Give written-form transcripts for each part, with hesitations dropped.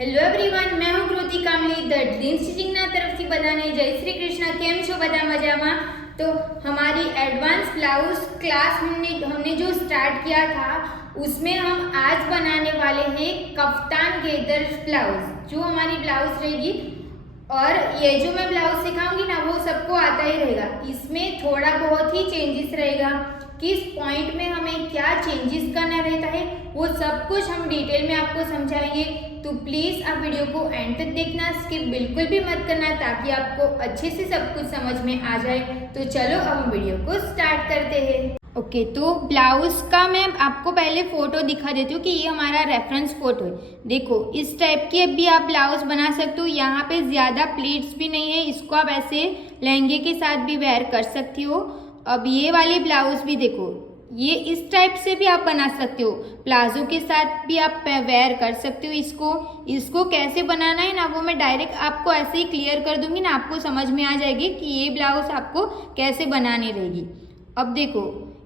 Hello everyone, मैं हूं कृति कामली the dream stitching ना तरफ से बताने जय श्री कृष्ण। केम छो बता मजामा। तो हमारी एडवांस ब्लाउज क्लास हमने जो स्टार्ट किया था उसमें हम आज बनाने वाले हैं कफ्तान गेदर ब्लाउज, जो हमारी ब्लाउज रहेगी। और ये जो मैं ब्लाउज सिखाऊंगी ना वो सबको आता ही रहेगा। इसमें थोड़ा बहुत ही चेंजेस रहेगा, किस पॉइंट में हमें क्या चेंजेस करना रहता है वो सब कुछ हम डिटेल में आपको समझाएंगे। तो प्लीज़ आप वीडियो को एंड तक देखना, स्किप बिल्कुल भी मत करना, ताकि आपको अच्छे से सब कुछ समझ में आ जाए। तो चलो अब हम वीडियो को स्टार्ट करते हैं। ओके, तो ब्लाउज का मैं आपको पहले फ़ोटो दिखा देती हूँ कि ये हमारा रेफरेंस फ़ोटो है। देखो इस टाइप की भी आप ब्लाउज बना सकते हो। यहाँ पे ज़्यादा प्लीट्स भी नहीं है, इसको आप ऐसे लहंगे के साथ भी वेयर कर सकती हो। अब ये वाली ब्लाउज भी देखो, ये इस टाइप से भी आप बना सकते हो, प्लाजो के साथ भी आप वेयर कर सकते हो। इसको कैसे बनाना है ना वो मैं डायरेक्ट आपको ऐसे ही क्लियर कर दूंगी ना, आपको समझ में आ जाएगी कि ये ब्लाउज आपको कैसे बनानी रहेगी। अब देखो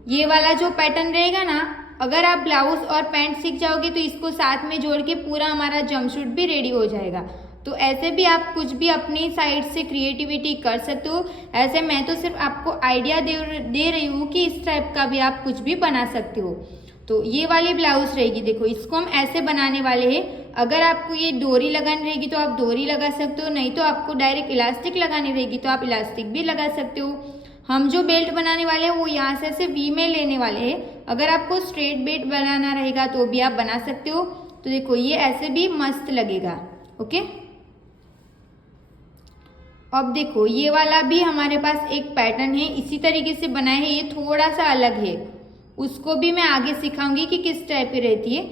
ये वाला जो पैटर्न रहेगा ना, अगर आप ब्लाउज और पैंट सीख जाओगे तो इसको साथ में जोड़ के पूरा हमारा जंपसूट भी रेडी हो जाएगा। तो ऐसे भी आप कुछ भी अपनी साइड से क्रिएटिविटी कर सकते हो। ऐसे मैं तो सिर्फ आपको आइडिया दे रही हूँ कि इस टाइप का भी आप कुछ भी बना सकते हो। तो ये वाली ब्लाउज रहेगी, देखो इसको हम ऐसे बनाने वाले हैं। अगर आपको ये डोरी लगानी रहेगी तो आप डोरी लगा सकते हो, नहीं तो आपको डायरेक्ट इलास्टिक लगानी रहेगी तो आप इलास्टिक भी लगा सकते हो। हम जो बेल्ट बनाने वाले हैं वो यहाँ से ऐसे वी में लेने वाले हैं। अगर आपको स्ट्रेट बेल्ट बनाना रहेगा तो भी आप बना सकते हो। तो देखो ये ऐसे भी मस्त लगेगा। ओके, अब देखो ये वाला भी हमारे पास एक पैटर्न है, इसी तरीके से बनाया है। ये थोड़ा सा अलग है, उसको भी मैं आगे सिखाऊंगी कि किस टाइप की रहती है।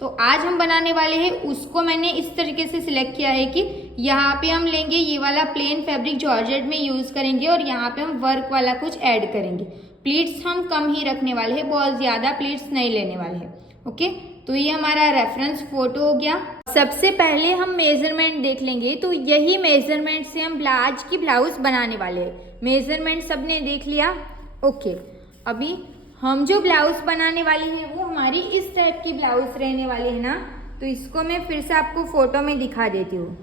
तो आज हम बनाने वाले हैं उसको मैंने इस तरीके से सिलेक्ट किया है कि यहाँ पे हम लेंगे ये वाला प्लेन फैब्रिक जॉर्जेट में यूज़ करेंगे और यहाँ पे हम वर्क वाला कुछ ऐड करेंगे। प्लीट्स हम कम ही रखने वाले हैं, बहुत ज़्यादा प्लीट्स नहीं लेने वाले हैं। ओके, तो ये हमारा रेफरेंस फोटो हो गया। सबसे पहले हम मेजरमेंट देख लेंगे। तो यही मेजरमेंट से हम आज की ब्लाउज बनाने वाले हैं। मेजरमेंट सबने देख लिया। ओके, अभी हम जो ब्लाउज बनाने वाली है वो हमारी इस टाइप की ब्लाउज रहने वाली है ना। तो इसको मैं फिर से आपको फोटो में दिखा देती हूँ।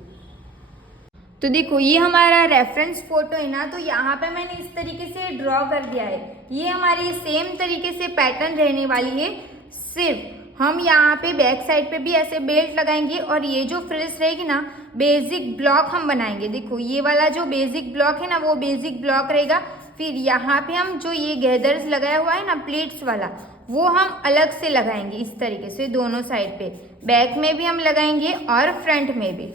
तो देखो ये हमारा रेफरेंस फोटो है ना, तो यहाँ पे मैंने इस तरीके से ड्रॉ कर दिया है। ये हमारी सेम तरीके से पैटर्न रहने वाली है, सिर्फ हम यहाँ पे बैक साइड पे भी ऐसे बेल्ट लगाएंगे और ये जो फ्रिल्स रहेगी ना, बेसिक ब्लॉक हम बनाएंगे। देखो ये वाला जो बेसिक ब्लॉक है ना वो बेसिक ब्लॉक रहेगा। फिर यहाँ पे हम जो ये गैदर्स लगाया हुआ है ना प्लेट्स वाला, वो हम अलग से लगाएंगे इस तरीके से दोनों साइड पे। बैक में भी हम लगाएंगे और फ्रंट में भी।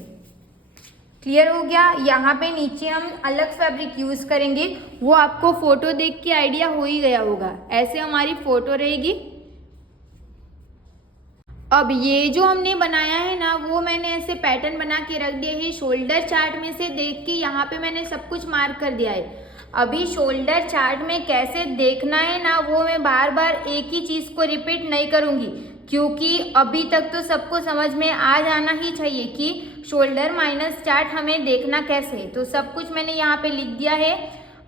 क्लियर हो गया। यहाँ पे नीचे हम अलग फैब्रिक यूज़ करेंगे, वो आपको फोटो देख के आइडिया हो ही गया होगा। ऐसे हमारी फोटो रहेगी। अब ये जो हमने बनाया है ना वो मैंने ऐसे पैटर्न बना के रख दिए है। शोल्डर चार्ट में से देख के यहाँ पे मैंने सब कुछ मार्क कर दिया है। अभी शोल्डर चार्ट में कैसे देखना है ना वो मैं बार बार एक ही चीज़ को रिपीट नहीं करूँगी, क्योंकि अभी तक तो सबको समझ में आ जाना ही चाहिए कि शोल्डर माइनस चार्ट हमें देखना कैसे है। तो सब कुछ मैंने यहाँ पे लिख दिया है।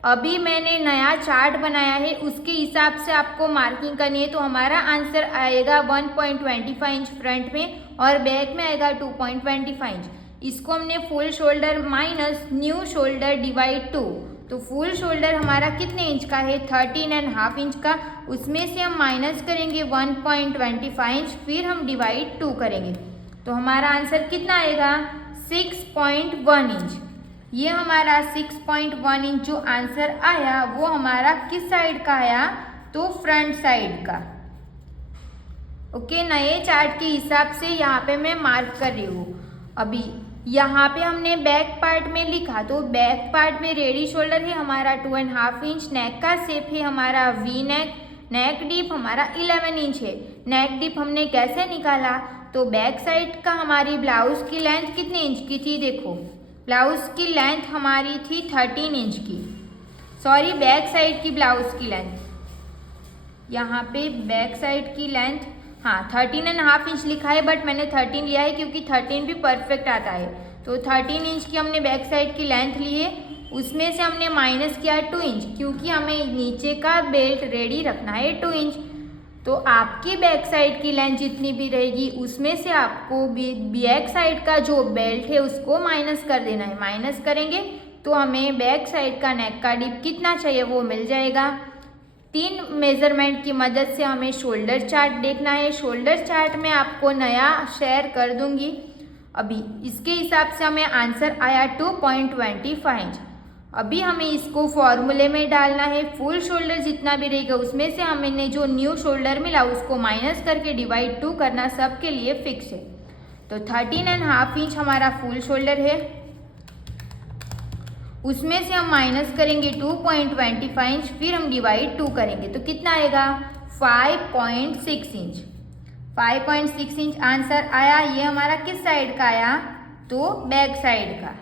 अभी मैंने नया चार्ट बनाया है, उसके हिसाब से आपको मार्किंग करनी है। तो हमारा आंसर आएगा 1.25 इंच फ्रंट में और बैक में आएगा 2.25 इंच। इसको हमने full shoulder minus new shoulder divide 2। तो फुल शोल्डर हमारा कितने इंच का है? 13.5 इंच का। उसमें से हम माइनस करेंगे 1.25 इंच, फिर हम डिवाइड 2 करेंगे। तो हमारा आंसर कितना आएगा? 6.1 इंच। ये हमारा 6.1 इंच जो आंसर आया वो हमारा किस साइड का आया? तो फ्रंट साइड का। ओके, नए चार्ट के हिसाब से यहाँ पे मैं मार्क कर रही हूँ। अभी यहाँ पे हमने बैक पार्ट में लिखा, तो बैक पार्ट में रेडी शोल्डर है हमारा 2.5 इंच। नेक का शेप है हमारा वी नेक। नेक डीप हमारा 11 इंच है। नेक डीप हमने कैसे निकाला? तो बैक साइड का हमारी ब्लाउज की लेंथ कितने इंच की थी? देखो ब्लाउज की लेंथ हमारी थी 13 इंच की। सॉरी, बैक साइड की ब्लाउज की लेंथ, यहाँ पे बैक साइड की लेंथ, हाँ 13.5 इंच लिखा है, बट मैंने 13 लिया है क्योंकि 13 भी परफेक्ट आता है। तो 13 इंच की हमने बैक साइड की लेंथ ली है, उसमें से हमने माइनस किया 2 इंच, क्योंकि हमें नीचे का बेल्ट रेडी रखना है 2 इंच। तो आपकी बैक साइड की लेंथ जितनी भी रहेगी उसमें से आपको बैक साइड का जो बेल्ट है उसको माइनस कर देना है। माइनस करेंगे तो हमें बैक साइड का नेक का डीप कितना चाहिए वो मिल जाएगा। 3 मेजरमेंट की मदद से हमें शोल्डर चार्ट देखना है। शोल्डर चार्ट में आपको नया शेयर कर दूंगी। अभी इसके हिसाब से हमें आंसर आया 2.25 इंच। अभी हमें इसको फॉर्मूले में डालना है। फुल शोल्डर जितना भी रहेगा उसमें से हमने जो न्यू शोल्डर मिला उसको माइनस करके डिवाइड 2 करना सबके लिए फिक्स है। तो 13.5 इंच हमारा फुल शोल्डर है, उसमें से हम माइनस करेंगे 2.25 इंच, फिर हम डिवाइड 2 करेंगे तो कितना आएगा 5.6 इंच। 5.6 इंच आंसर आया। ये हमारा किस साइड का आया, तो बैक साइड का।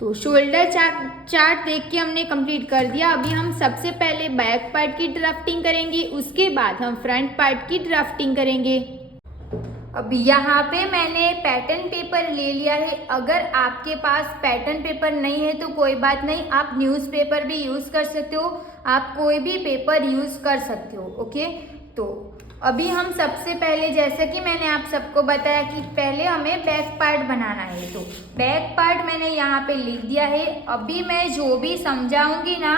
तो शोल्डर चार्ट देख के हमने कंप्लीट कर दिया। अभी हम सबसे पहले बैक पार्ट की ड्राफ्टिंग करेंगे, उसके बाद हम फ्रंट पार्ट की ड्राफ्टिंग करेंगे। अब यहाँ पे मैंने पैटर्न पेपर ले लिया है। अगर आपके पास पैटर्न पेपर नहीं है तो कोई बात नहीं, आप न्यूज़पेपर भी यूज़ कर सकते हो, आप कोई भी पेपर यूज़ कर सकते हो। ओके, तो अभी हम सबसे पहले, जैसा कि मैंने आप सबको बताया कि पहले हमें बैक पार्ट बनाना है, तो बैक पार्ट मैंने यहाँ पे लिख दिया है। अभी मैं जो भी समझाऊंगी ना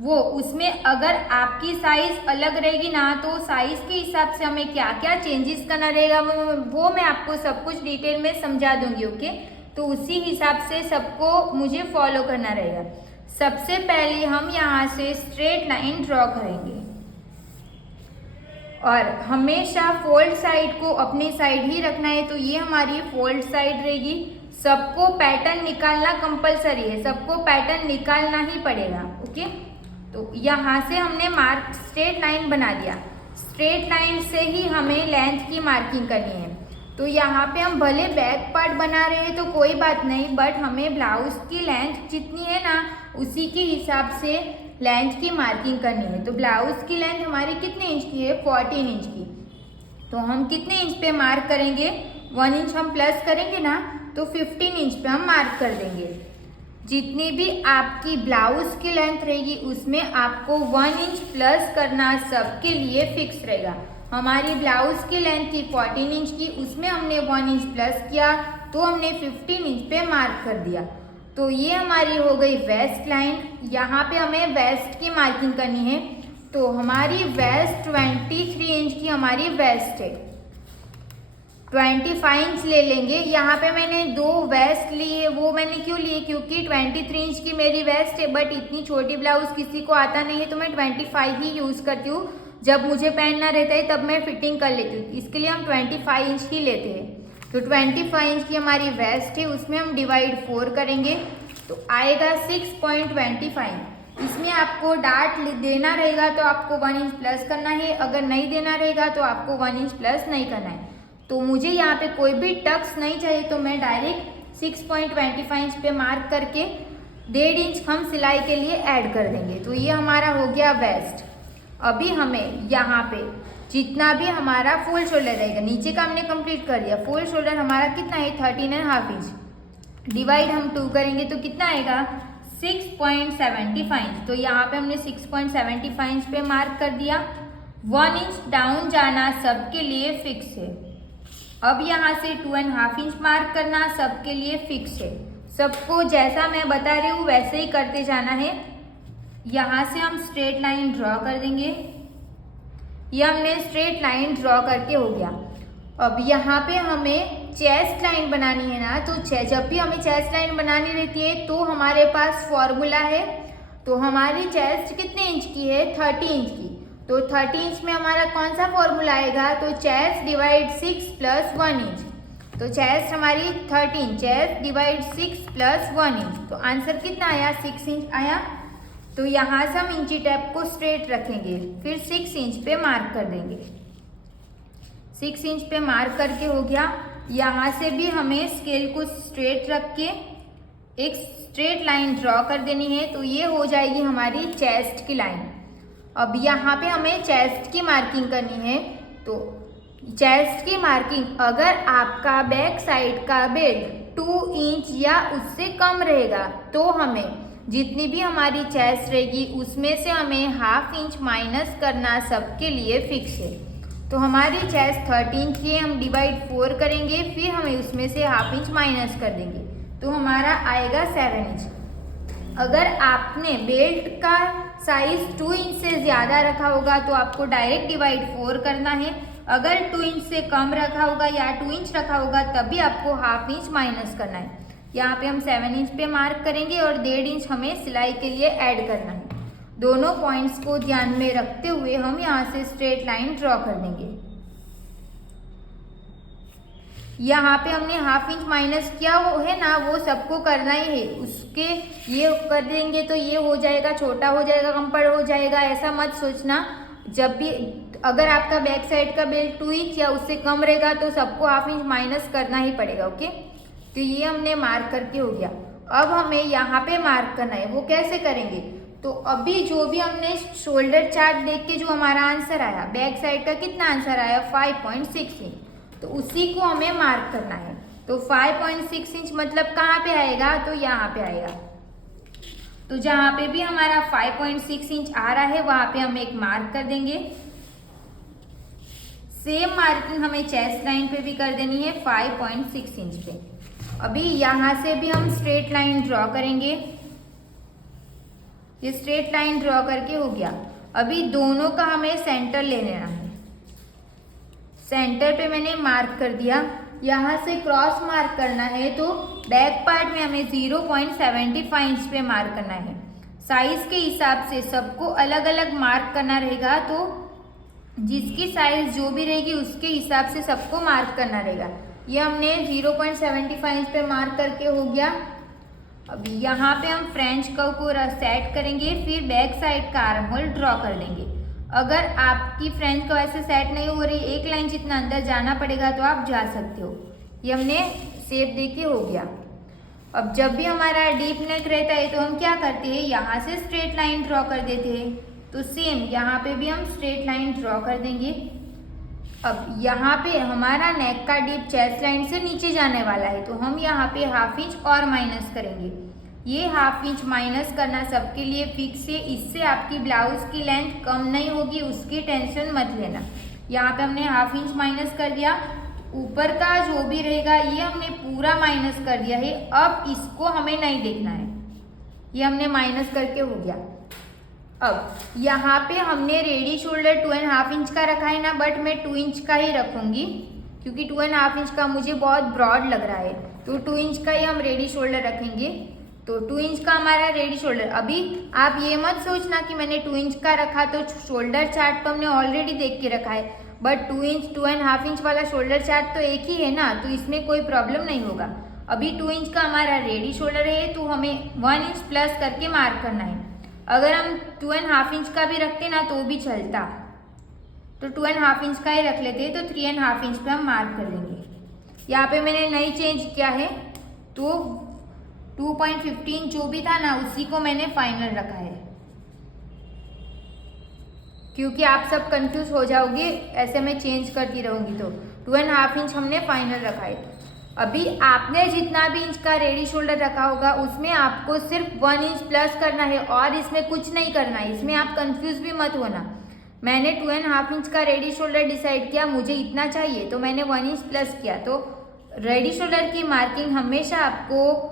वो उसमें अगर आपकी साइज अलग रहेगी ना तो साइज के हिसाब से हमें क्या क्या चेंजेस करना रहेगा वो मैं आपको सब कुछ डिटेल में समझा दूंगी। ओके, तो उसी हिसाब से सबको मुझे फॉलो करना रहेगा। सबसे पहले हम यहाँ से स्ट्रेट लाइन ड्रॉ करेंगे और हमेशा फोल्ड साइड को अपनी साइड ही रखना है। तो ये हमारी फोल्ड साइड रहेगी। सबको पैटर्न निकालना कंपलसरी है, सबको पैटर्न निकालना ही पड़ेगा। ओके, तो यहाँ से हमने मार्क स्ट्रेट लाइन बना दिया। स्ट्रेट लाइन से ही हमें लेंथ की मार्किंग करनी है। तो यहाँ पे हम भले बैक पार्ट बना रहे हैं तो कोई बात नहीं, बट हमें ब्लाउज की लेंथ जितनी है ना उसी के हिसाब से लेंथ की मार्किंग करनी है। तो ब्लाउज की लेंथ हमारी कितने इंच की है, 14 इंच की। तो हम कितने इंच पे मार्क करेंगे, 1 इंच हम प्लस करेंगे ना, तो 15 इंच पे हम मार्क कर देंगे। जितनी भी आपकी ब्लाउज की लेंथ रहेगी उसमें आपको 1 इंच प्लस करना सबके लिए फिक्स रहेगा। हमारी ब्लाउज की लेंथ थी 14 इंच की, उसमें हमने 1 इंच प्लस किया तो हमने 15 इंच पे मार्क कर दिया। तो ये हमारी हो गई वेस्ट लाइन। यहाँ पे हमें वेस्ट की मार्किंग करनी है। तो हमारी वेस्ट 23 इंच की हमारी वेस्ट है, 25 इंच ले लेंगे। यहाँ पे मैंने 2 वेस्ट ली है। वो मैंने क्यों ली है, क्योंकि 23 इंच की मेरी वेस्ट है, बट इतनी छोटी ब्लाउज किसी को आता नहीं है तो मैं 25 ही यूज़ करती हूँ। जब मुझे पहनना रहता है तब मैं फिटिंग कर लेती हूँ, इसके लिए हम 25 इंच ही लेते हैं। तो 25 इंच की हमारी वेस्ट है, उसमें हम डिवाइड 4 करेंगे तो आएगा 6.25। इसमें आपको डार्ट देना रहेगा तो आपको 1 इंच प्लस करना है, अगर नहीं देना रहेगा तो आपको 1 इंच प्लस नहीं करना है। तो मुझे यहाँ पे कोई भी टक्स नहीं चाहिए तो मैं डायरेक्ट 6.25 इंच पे मार्क करके 1.5 इंच हम सिलाई के लिए ऐड कर देंगे। तो ये हमारा हो गया वेस्ट। अभी हमें यहाँ पे जितना भी हमारा फुल शोल्डर रहेगा, नीचे का हमने कंप्लीट कर दिया। फुल शोल्डर हमारा कितना है, 13.5 इंच। डिवाइड हम 2 करेंगे तो कितना आएगा, 6.75 इंच। तो यहाँ पे हमने 6.75 इंच पे मार्क कर दिया। 1 इंच डाउन जाना सबके लिए फिक्स है। अब यहाँ से 2.5 इंच मार्क करना सबके लिए फिक्स है। सबको जैसा मैं बता रही हूँ वैसे ही करते जाना है। यहाँ से हम स्ट्रेट लाइन ड्रॉ कर देंगे। ये हमने स्ट्रेट लाइन ड्रॉ करके हो गया। अब यहाँ पे हमें चेस्ट लाइन बनानी है ना, तो जब भी हमें चेस्ट लाइन बनानी रहती है तो हमारे पास फॉर्मूला है। तो हमारी चेस्ट कितने इंच की है, 30 इंच की। तो 30 इंच में हमारा कौन सा फॉर्मूला आएगा, तो चेस्ट डिवाइड 6 प्लस 1 इंच। तो चेस्ट हमारी 13, चेस्ट डिवाइड 6 प्लस 1 इंच। तो आंसर कितना आया, 6 इंच आया। तो यहाँ से हम इंची टेप को स्ट्रेट रखेंगे, फिर 6 इंच पे मार्क कर देंगे। 6 इंच पे मार्क करके हो गया। यहाँ से भी हमें स्केल को स्ट्रेट रख के एक स्ट्रेट लाइन ड्रॉ कर देनी है। तो ये हो जाएगी हमारी चेस्ट की लाइन। अब यहाँ पे हमें चेस्ट की मार्किंग करनी है। तो चेस्ट की मार्किंग, अगर आपका बैक साइड का बेल्ट 2 इंच या उससे कम रहेगा तो हमें जितनी भी हमारी चेस्ट रहेगी उसमें से हमें ½ इंच माइनस करना सबके लिए फिक्स है। तो हमारी चेस्ट 13 इंच की है, हम डिवाइड 4 करेंगे, फिर हमें उसमें से ½ इंच माइनस कर देंगे, तो हमारा आएगा 7 इंच। अगर आपने बेल्ट का साइज 2 इंच से ज़्यादा रखा होगा तो आपको डायरेक्ट डिवाइड 4 करना है। अगर 2 इंच से कम रखा होगा या 2 इंच रखा होगा तभी आपको ½ इंच माइनस करना है। यहाँ पे हम 7 इंच पे मार्क करेंगे और 1.5 इंच हमें सिलाई के लिए ऐड करना है। दोनों पॉइंट्स को ध्यान में रखते हुए हम यहाँ से स्ट्रेट लाइन ड्रॉ कर देंगे। यहाँ पे हमने ½ इंच माइनस किया वो है ना, वो सबको करना ही है। उसके ये कर देंगे तो ये हो जाएगा, छोटा हो जाएगा, कम पर हो जाएगा, ऐसा मत सोचना। जब भी अगर आपका बैक साइड का बेल्ट 2 इंच या उससे कम रहेगा तो सबको ½ इंच माइनस करना ही पड़ेगा। ओके, तो ये हमने मार्क करके हो गया। अब हमें यहाँ पे मार्क करना है, वो कैसे करेंगे? तो अभी जो भी हमने शोल्डर चार्ट देख के जो हमारा आंसर आया, बैक साइड का कितना आंसर आया 5.6 इंच, तो उसी को हमें मार्क करना है। तो 5.6 इंच मतलब कहाँ पे आएगा? तो यहाँ पे आएगा। तो जहाँ पे भी हमारा 5.6 इंच आ रहा है वहां पे हम एक मार्क कर देंगे। सेम मार्किंग हमें चेस्ट लाइन पे भी कर देनी है 5.6 इंच पे। अभी यहाँ से भी हम स्ट्रेट लाइन ड्रॉ करेंगे। ये स्ट्रेट लाइन ड्रॉ करके हो गया। अभी दोनों का हमें सेंटर ले लेना है। सेंटर पे मैंने मार्क कर दिया। यहाँ से क्रॉस मार्क करना है तो बैक पार्ट में हमें 0.75 इंच पे मार्क करना है। साइज के हिसाब से सबको अलग अलग मार्क करना रहेगा, तो जिसकी साइज जो भी रहेगी उसके हिसाब से सबको मार्क करना रहेगा। ये हमने 0.75 इंच पे मार्क करके हो गया। अब यहाँ पे हम फ्रेंच कर्व को सेट करेंगे, फिर बैक साइड का आर्म होल ड्रॉ कर देंगे। अगर आपकी फ्रेंच कर्व ऐसे सेट नहीं हो रही, एक लाइन जितना अंदर जाना पड़ेगा तो आप जा सकते हो। ये हमने शेप देके हो गया। अब जब भी हमारा डीप नेक रहता है तो हम क्या करते हैं, यहाँ से स्ट्रेट लाइन ड्रॉ कर देते हैं। तो सेम यहाँ पे भी हम स्ट्रेट लाइन ड्रॉ कर देंगे। अब यहाँ पे हमारा नेक का डीप चेस्ट लाइन से नीचे जाने वाला है, तो हम यहाँ पे ½ इंच और माइनस करेंगे। ये ½ इंच माइनस करना सबके लिए फिक्स है। इससे आपकी ब्लाउज की लेंथ कम नहीं होगी, उसकी टेंशन मत लेना। यहाँ पे हमने ½ इंच माइनस कर दिया। ऊपर का जो भी रहेगा ये हमने पूरा माइनस कर दिया है। अब इसको हमें नहीं देखना है, ये हमने माइनस करके हो गया। अब यहाँ पे हमने रेडी शोल्डर 2.5 इंच का रखा है ना, बट मैं 2 इंच का ही रखूंगी क्योंकि 2.5 इंच का मुझे बहुत ब्रॉड लग रहा है, तो 2 इंच का ही हम रेडी शोल्डर रखेंगे। तो 2 इंच का हमारा रेडी शोल्डर। अभी आप ये मत सोचना कि मैंने 2 इंच का रखा तो शोल्डर चार्ट तो हमने ऑलरेडी देख के रखा है, बट 2 इंच 2.5 इंच वाला शोल्डर चार्ट तो एक ही है ना, तो इसमें कोई प्रॉब्लम नहीं होगा। अभी 2 इंच का हमारा रेडी शोल्डर है तो हमें 1 इंच प्लस करके मार्क करना है। अगर हम 2.5 इंच का भी रखते ना तो भी चलता, तो 2.5 इंच का ही रख लेते तो 3.5 इंच पे हम मार्क कर लेंगे। यहाँ पे मैंने नहीं चेंज किया है, तो 2.15 जो भी था ना उसी को मैंने फाइनल रखा है, क्योंकि आप सब कंफ्यूज हो जाओगे ऐसे मैं चेंज करती रहूंगी। तो 2.5 इंच हमने फाइनल रखा है। अभी आपने जितना भी इंच का रेडी शोल्डर रखा होगा उसमें आपको सिर्फ 1 इंच प्लस करना है और इसमें कुछ नहीं करना है। इसमें आप कंफ्यूज भी मत होना। मैंने 2.5 इंच का रेडी शोल्डर डिसाइड किया, मुझे इतना चाहिए तो मैंने 1 इंच प्लस किया। तो रेडी शोल्डर की मार्किंग हमेशा आपको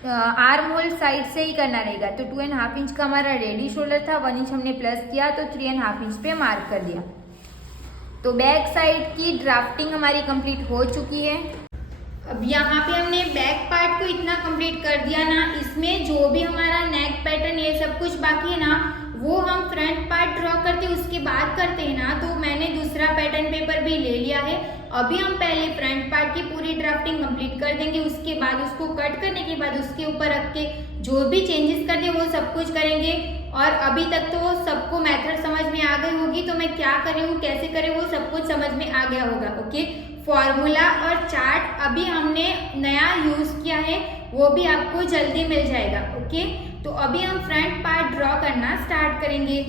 आर्म होल साइड से ही करना रहेगा। तो 2.5 इंच का हमारा रेडी शोल्डर था, 1 इंच हमने प्लस किया तो 3.5 इंच पे मार्क कर दिया। तो बैक साइड की ड्राफ्टिंग हमारी कंप्लीट हो चुकी है। अब यहाँ पे हमने बैक पार्ट को इतना कंप्लीट कर दिया ना, इसमें जो भी हमारा नेक पैटर्न ये सब कुछ बाकी है ना वो हम फ्रंट पार्ट ड्रॉ करते उसके बाद करते हैं ना, तो मैंने दूसरा पैटर्न पेपर भी ले लिया है। अभी हम पहले फ्रंट पार्ट की पूरी ड्राफ्टिंग कंप्लीट कर देंगे, उसके बाद उसको कट करने के बाद उसके ऊपर रख के जो भी चेंजेस करते वो सब कुछ करेंगे। और अभी तक तो सबको मेथड समझ में आ गई होगी, तो मैं क्या कर रही हूँ कैसे करें वो सब कुछ समझ में आ गया होगा। ओके, फॉर्मूला और चार्ट अभी हमने नया यूज किया है, वो भी आपको जल्दी मिल जाएगा। ओके, तो अभी हम फ्रंट पार्ट ड्रॉ करना स्टार्ट करेंगे।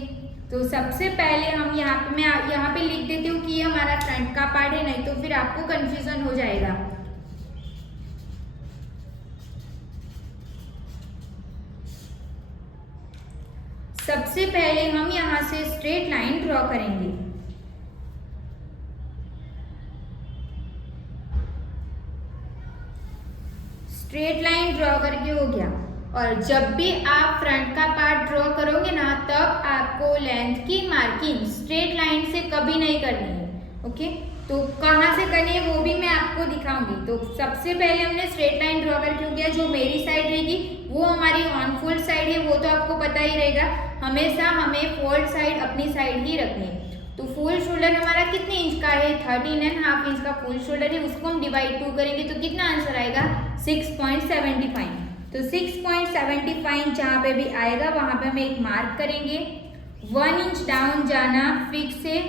तो सबसे पहले हम मैं यहाँ पे लिख देती हूँ कि ये हमारा फ्रंट का पार्ट है, नहीं तो फिर आपको कंफ्यूजन हो जाएगा। सबसे पहले हम यहाँ से स्ट्रेट लाइन ड्रॉ करेंगे। स्ट्रेट लाइन ड्रॉ करके हो गया। और जब भी आप फ्रंट का पार्ट ड्रॉ करोगे ना, तब आपको लेंथ की मार्किंग स्ट्रेट लाइन से कभी नहीं करनी है। ओके, तो कहाँ से करनी है वो भी मैं आपको दिखाऊंगी। तो सबसे पहले हमने स्ट्रेट लाइन ड्रॉ करके हो गया। जो मेरी साइड रहेगी वो हमारी ऑन फोल्ड साइड है, वो तो आपको पता ही रहेगा। हमेशा हमें फोल्ड साइड अपनी साइड ही रखनी है। तो फुल शोल्डर हमारा कितने इंच का है? 13.5 इंच का फुल शोल्डर है। उसको हम डिवाइड 2 करेंगे तो कितना आंसर आएगा? 6.75। तो 6.75 जहाँ पे भी आएगा वहाँ पे हम एक मार्क करेंगे। 1 इंच डाउन जाना फिक्स है,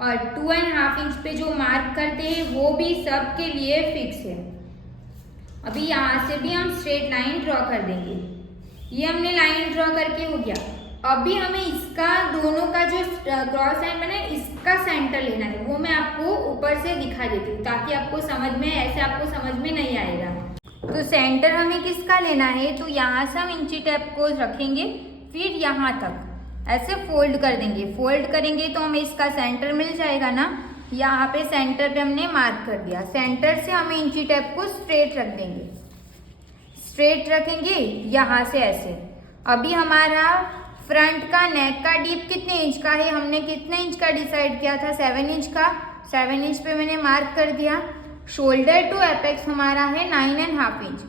और 2.5 इंच पे जो मार्क करते हैं वो भी सबके लिए फिक्स है। अभी यहाँ से भी हम स्ट्रेट लाइन ड्रॉ कर देंगे। ये हमने लाइन ड्रॉ करके हो गया। अभी हमें इसका दोनों का जो क्रॉस लाइन बना है इसका सेंटर लेना है। वो मैं आपको ऊपर से दिखा देती हूँ ताकि आपको समझ में, ऐसे आपको समझ में नहीं आएगा। तो सेंटर हमें किसका लेना है? तो यहाँ से हम इंची टेप को रखेंगे, फिर यहाँ तक ऐसे फोल्ड कर देंगे। फोल्ड करेंगे तो हमें इसका सेंटर मिल जाएगा ना। यहाँ पे सेंटर पे हमने मार्क कर दिया। सेंटर से हमें इंची टेप को स्ट्रेट रख देंगे। स्ट्रेट रखेंगे यहाँ से ऐसे। अभी हमारा फ्रंट का नेक का डीप कितने इंच का है? हमने कितने इंच का डिसाइड किया था? 7 इंच का। 7 इंच पे मैंने मार्क कर दिया। शोल्डर टू एपेक्स हमारा है 9.5 इंच।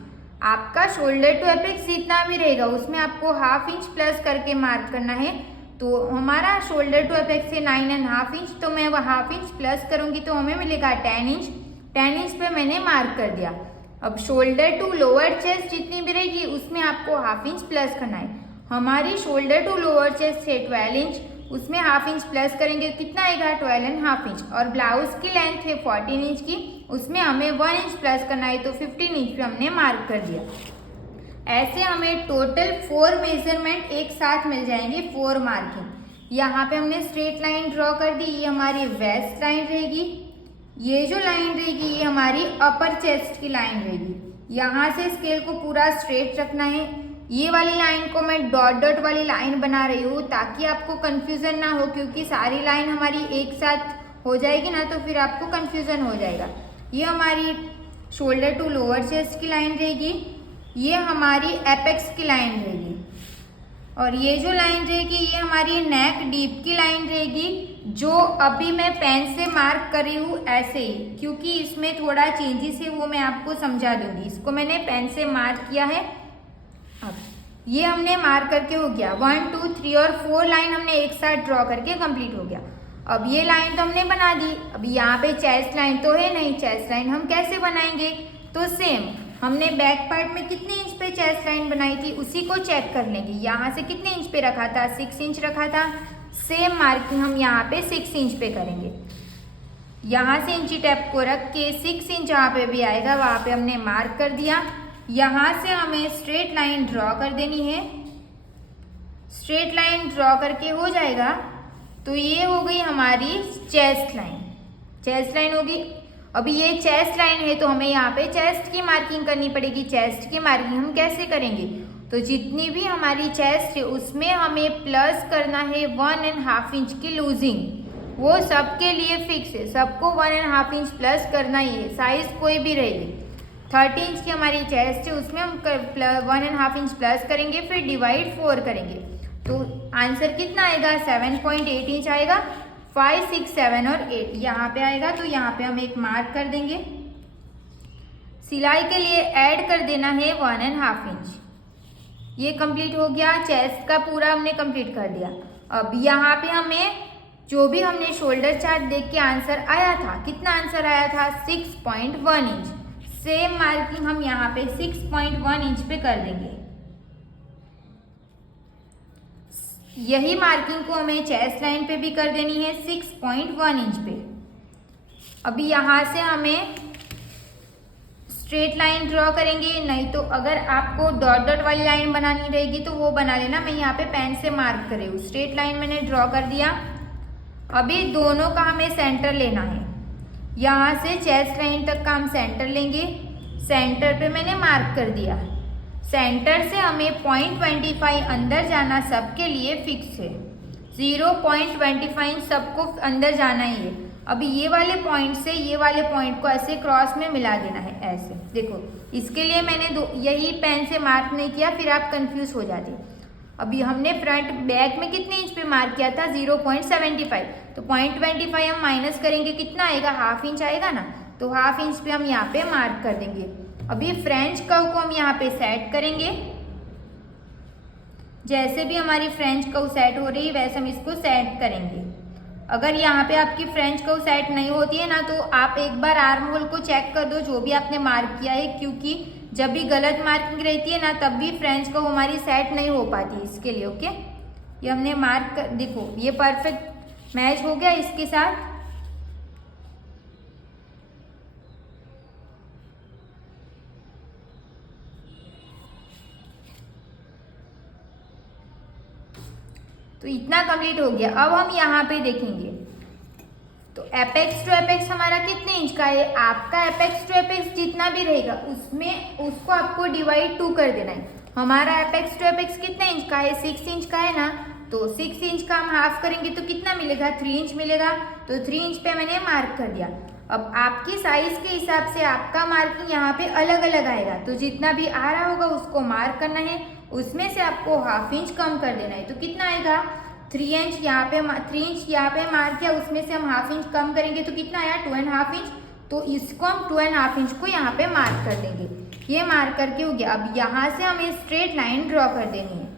आपका शोल्डर टू एपेक्स जितना भी रहेगा उसमें आपको 1/2 इंच प्लस करके मार्क करना है। तो हमारा शोल्डर टू एपेक्स है 9.5 इंच, तो मैं 1/2 इंच प्लस करूंगी तो हमें मिलेगा 10 इंच। 10 इंच पे मैंने मार्क कर दिया। अब शोल्डर टू लोअर चेस्ट जितनी भी रहेगी उसमें आपको 1/2 इंच प्लस करना है। हमारी शोल्डर टू लोअर चेस्ट है 12 इंच, उसमें 1/2 इंच प्लस करेंगे कितना आएगा? 12.5 इंच। और ब्लाउज की लेंथ है 14 इंच की, उसमें हमें 1 इंच प्लस करना है, तो 15 इंच पे हमने मार्क कर दिया। ऐसे हमें टोटल 4 मेजरमेंट एक साथ मिल जाएंगे, 4 मार्किंग। यहाँ पे हमने स्ट्रेट लाइन ड्रॉ कर दी। ये हमारी वेस्ट लाइन रहेगी। ये जो लाइन रहेगी ये हमारी अपर चेस्ट की लाइन रहेगी। यहाँ से स्केल को पूरा स्ट्रेट रखना है। ये वाली लाइन को मैं डॉट डॉट वाली लाइन बना रही हूँ ताकि आपको कंफ्यूजन ना हो, क्योंकि सारी लाइन हमारी एक साथ हो जाएगी ना तो फिर आपको कंफ्यूजन हो जाएगा। ये हमारी शोल्डर टू लोअर चेस्ट की लाइन रहेगी। ये हमारी एपेक्स की लाइन रहेगी। और ये जो लाइन रहेगी ये हमारी नेक डीप की लाइन रहेगी, जो अभी मैं पेन से मार्क कर रही हूँ ऐसे ही, क्योंकि इसमें थोड़ा चेंजेस है वो मैं आपको समझा दूंगी। इसको मैंने पेन से मार्क किया है। अब ये हमने मार्क करके हो गया। 1 2 3 और 4 लाइन हमने एक साथ ड्रॉ करके कंप्लीट हो गया। अब ये लाइन तो हमने बना दी। अब यहाँ पे चेस्ट लाइन तो है नहीं, चेस्ट लाइन हम कैसे बनाएंगे? तो सेम हमने बैक पार्ट में कितने इंच पे चेस्ट लाइन बनाई थी उसी को चेक कर लेंगे। यहाँ से कितने इंच पे रखा था? 6 इंच रखा था। सेम मार्किंग हम यहाँ पे 6 इंच पे करेंगे। यहाँ से इंची टेप को रख के 6 इंच जहाँ पे भी आएगा वहाँ पे हमने मार्क कर दिया। यहाँ से हमें स्ट्रेट लाइन ड्रॉ कर देनी है। स्ट्रेट लाइन ड्रॉ करके हो जाएगा तो ये हो गई हमारी चेस्ट लाइन। चेस्ट लाइन होगी। अभी ये चेस्ट लाइन है तो हमें यहाँ पे चेस्ट की मार्किंग करनी पड़ेगी। चेस्ट की मार्किंग हम कैसे करेंगे? तो जितनी भी हमारी चेस्ट है उसमें हमें प्लस करना है 1.5 इंच की लूजिंग। वो सबके लिए फिक्स है, सबको 1.5 इंच प्लस करना ही है, साइज कोई भी रहेगी। 30 इंच की हमारी चेस्ट है उसमें हम 1.5 इंच प्लस करेंगे, फिर डिवाइड 4 करेंगे तो आंसर कितना आएगा? 7.8 इंच आएगा। 5 6 7 और 8 यहाँ पे आएगा। तो यहाँ पे हम एक मार्क कर देंगे। सिलाई के लिए ऐड कर देना है 1.5 इंच। ये कंप्लीट हो गया। चेस्ट का पूरा हमने कंप्लीट कर दिया। अब यहाँ पे हमें जो भी हमने शोल्डर चार्ट देख के आंसर आया था, कितना आंसर आया था? 6.1 इंच। सेम मार्किंग हम यहाँ पे 6.1 इंच पे कर देंगे। यही मार्किंग को हमें चेस्ट लाइन पे भी कर देनी है 6.1 इंच पे। अभी यहाँ से हमें स्ट्रेट लाइन ड्रॉ करेंगे, नहीं तो अगर आपको डॉट डॉट वाली लाइन बनानी रहेगी तो वो बना लेना। मैं यहाँ पे पेन से मार्क कर रही हूँ। स्ट्रेट लाइन मैंने ड्रॉ कर दिया। अभी दोनों का हमें सेंटर लेना है। यहाँ से चेस्ट लाइन तक का हम सेंटर लेंगे। सेंटर पे मैंने मार्क कर दिया। सेंटर से हमें 0.25 अंदर जाना सबके लिए फिक्स है। 0.25 सबको अंदर जाना ही है। अभी ये वाले पॉइंट से ये वाले पॉइंट को ऐसे क्रॉस में मिला देना है, ऐसे देखो। इसके लिए मैंने यही पेन से मार्क नहीं किया, फिर आप कंफ्यूज हो जाते। अभी हमने फ्रंट बैक में कितने इंच पे मार्क किया था? 0.75। तो 0.25 हम माइनस करेंगे, कितना आएगा? ½ इंच आएगा ना। तो ½ इंच पे हम यहाँ पे मार्क कर देंगे। अभी फ्रेंच कर्व को हम यहाँ पे सेट करेंगे। जैसे भी हमारी फ्रेंच कर्व सेट हो रही है वैसे हम इसको सेट करेंगे। अगर यहाँ पे आपकी फ्रेंच कर्व सेट नहीं होती है ना, तो आप एक बार आर्म होल को चेक कर दो जो भी आपने मार्क किया है, क्योंकि जब भी गलत मार्किंग रहती है ना तब भी फ्रेंच कर्व हमारी सेट नहीं हो पाती। इसके लिए ओके, ये हमने मार्क कर, देखो ये परफेक्ट मैच हो गया इसके साथ। तो इतना कंप्लीट हो गया। अब हम यहाँ पे देखेंगे तो एपेक्स टू एपेक्स हमारा कितने इंच का है? आपका एपेक्स टू एपेक्स जितना भी रहेगा उसमें उसको आपको डिवाइड 2 कर देना है। हमारा एपेक्स टू एपेक्स कितने इंच का है? 6 इंच का है ना। तो 6 इंच का हम हाफ करेंगे तो कितना मिलेगा? 3 इंच मिलेगा। तो 3 इंच पे मैंने मार्क कर दिया। अब आपकी साइज के हिसाब से आपका मार्किंग यहाँ पे अलग अलग आएगा, तो जितना भी आ रहा होगा उसको मार्क करना है। उसमें से आपको ½ इंच कम कर देना है। तो कितना आएगा? 3 इंच यहाँ पे 3 इंच यहाँ पे मार्क किया, उसमें से हम ½ इंच कम करेंगे तो कितना आया? 2½ इंच। तो इसको हम 2½ इंच को यहाँ पे मार्क कर देंगे। ये मार्क करके हो गया। अब यहाँ से हमें स्ट्रेट लाइन ड्रॉ कर देनी है।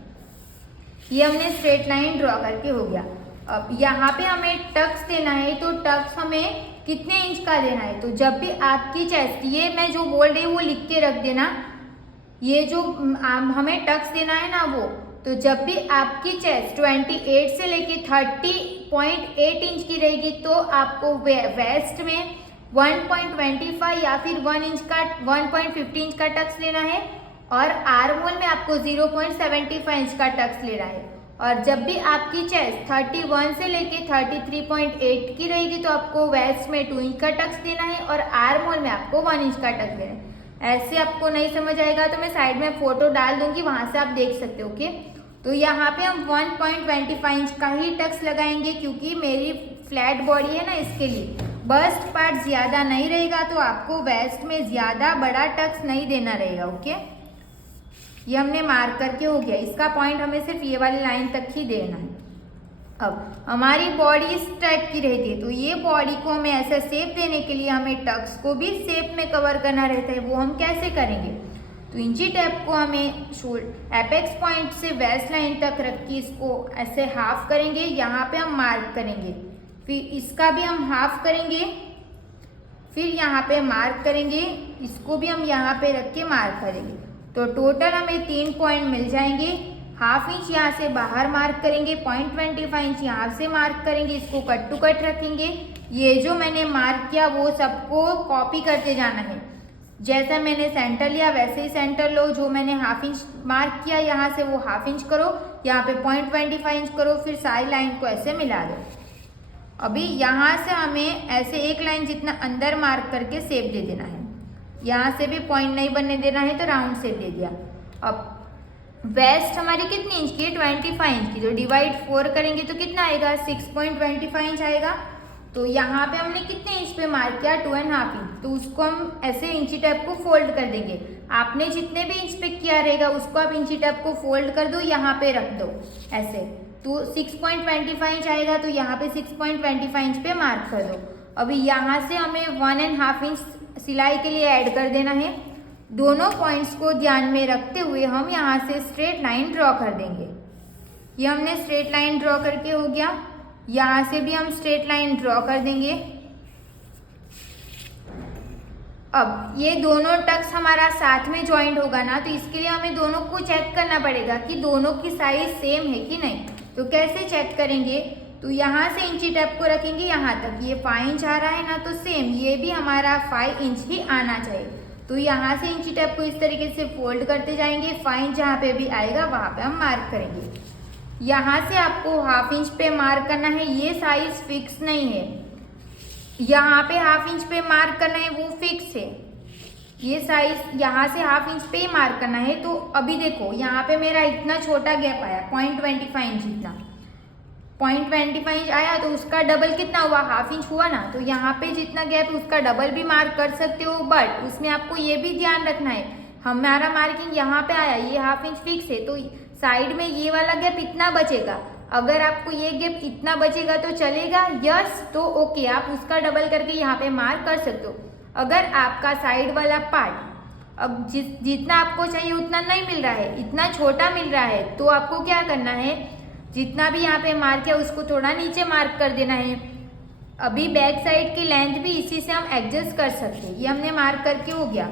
ये हमने स्ट्रेट लाइन ड्रॉ करके हो गया। अब यहाँ पे हमें टक्स देना है, तो टक्स हमें कितने इंच का देना है? तो जब भी आपकी चेस्ट, ये मैं जो बोल रही हूँ वो लिख के रख देना। ये जो हमें टक्स देना है ना वो, तो जब भी आपकी चेस्ट 28 से लेके 30.8 इंच की रहेगी तो आपको वेस्ट में 1.25 या फिर 1 इंच का 1.50 इंच का टक्स लेना है, और आर्म होल में आपको 0.75 इंच का टक्स लेना है। और जब भी आपकी चेस्ट 31 से लेके 33.8 की रहेगी तो आपको वेस्ट में 2 इंच का टक्स देना है, और आर्म होल में आपको 1 इंच का टक्स देना है। ऐसे आपको नहीं समझ आएगा तो मैं साइड में फोटो डाल दूंगी, वहां से आप देख सकते हो। ओके, तो यहाँ पे हम 1.25 इंच का ही टक्स लगाएंगे, क्योंकि मेरी फ्लैट बॉडी है ना, इसके लिए बस्ट पार्ट ज्यादा नहीं रहेगा, तो आपको वेस्ट में ज्यादा बड़ा टक्स नहीं देना रहेगा। ओके, ये हमने मार्क करके हो गया। इसका पॉइंट हमें सिर्फ ये वाली लाइन तक ही देना है। अब हमारी बॉडी इस टाइप की रहती है, तो ये बॉडी को हमें ऐसा शेप देने के लिए हमें टक्स को भी शेप में कवर करना रहता है। वो हम कैसे करेंगे? तो इंची टेप को हमें एपेक्स पॉइंट से वेस्ट लाइन तक रख के इसको ऐसे हाफ करेंगे। यहाँ पे हम मार्क करेंगे, फिर इसका भी हम हाफ करेंगे, फिर यहाँ पे मार्क करेंगे, इसको भी हम यहाँ पे रख के मार्क करेंगे। तो टोटल हमें 3 पॉइंट मिल जाएंगे। ½ इंच यहाँ से बाहर मार्क करेंगे, 0.25 इंच यहाँ से मार्क करेंगे, इसको कट टू कट रखेंगे। ये जो मैंने मार्क किया वो सबको कॉपी करते जाना है। जैसा मैंने सेंटर लिया वैसे ही सेंटर लो। जो मैंने ½ इंच मार्क किया यहाँ से वो ½ इंच करो, यहाँ पे 0.25 इंच करो, फिर सारी लाइन को ऐसे मिला दो। अभी यहाँ से हमें ऐसे एक लाइन जितना अंदर मार्क करके शेप दे देना है। यहाँ से भी पॉइंट नहीं बनने देना है, तो राउंड शेप दे दिया। अब वेस्ट हमारी कितनी इंच की है? 25 इंच की। तो डिवाइड 4 करेंगे तो कितना आएगा? 6.25 इंच आएगा। तो यहाँ पे हमने कितने इंच पे मार्क किया? 2½ इंच। तो उसको हम ऐसे इंची टेप को फोल्ड कर देंगे। आपने जितने भी इंच पे किया रहेगा उसको आप इंची टेप को फोल्ड कर दो, यहाँ पे रख दो ऐसे। तो 6.25 इंच आएगा, तो यहाँ पे 6.25 इंच पे मार्क कर दो। अभी यहाँ से हमें 1½ इंच सिलाई के लिए ऐड कर देना है। दोनों पॉइंट्स को ध्यान में रखते हुए हम यहाँ से स्ट्रेट लाइन ड्रॉ कर देंगे। ये हमने स्ट्रेट लाइन ड्रॉ करके हो गया। यहाँ से भी हम स्ट्रेट लाइन ड्रॉ कर देंगे। अब ये दोनों टक्स हमारा साथ में ज्वाइंट होगा ना, तो इसके लिए हमें दोनों को चेक करना पड़ेगा कि दोनों की साइज सेम है कि नहीं। तो कैसे चेक करेंगे? तो यहाँ से इंची टेप को रखेंगे यहाँ तक, ये 5 इंच आ रहा है ना, तो सेम ये भी हमारा 5 इंच ही आना चाहिए। तो यहाँ से इंची टेप को इस तरीके से फोल्ड करते जाएंगे। 5 इंच जहाँ पे भी आएगा वहाँ पे हम मार्क करेंगे। यहाँ से आपको ½ इंच पे मार्क करना है, ये साइज फिक्स नहीं है। यहाँ पे ½ इंच पे मार्क करना है, वो फिक्स है। ये साइज यहाँ से हाफ इंच पे ही मार्क करना है। तो अभी देखो यहाँ पे मेरा इतना छोटा गैप आया 0.25 इंच, इतना 0.25 इंच आया, तो उसका डबल कितना हुआ, हाफ इंच हुआ ना। तो यहाँ पे जितना गैप है उसका डबल भी मार्क कर सकते हो, बट उसमें आपको ये भी ध्यान रखना है हमारा मार्किंग यहाँ पे आया, ये हाफ इंच फिक्स है, तो साइड में ये वाला गैप इतना बचेगा। अगर आपको ये गैप इतना बचेगा तो चलेगा, यस तो ओके, आप उसका डबल करके यहाँ पे मार्क कर सकते हो। अगर आपका साइड वाला पार्ट अब जितना आपको चाहिए उतना नहीं मिल रहा है, इतना छोटा मिल रहा है, तो आपको क्या करना है, जितना भी यहाँ पे मार्क है उसको थोड़ा नीचे मार्क कर देना है। अभी बैक साइड की लेंथ भी इसी से हम एडजस्ट कर सकते हैं। ये हमने मार्क करके हो गया।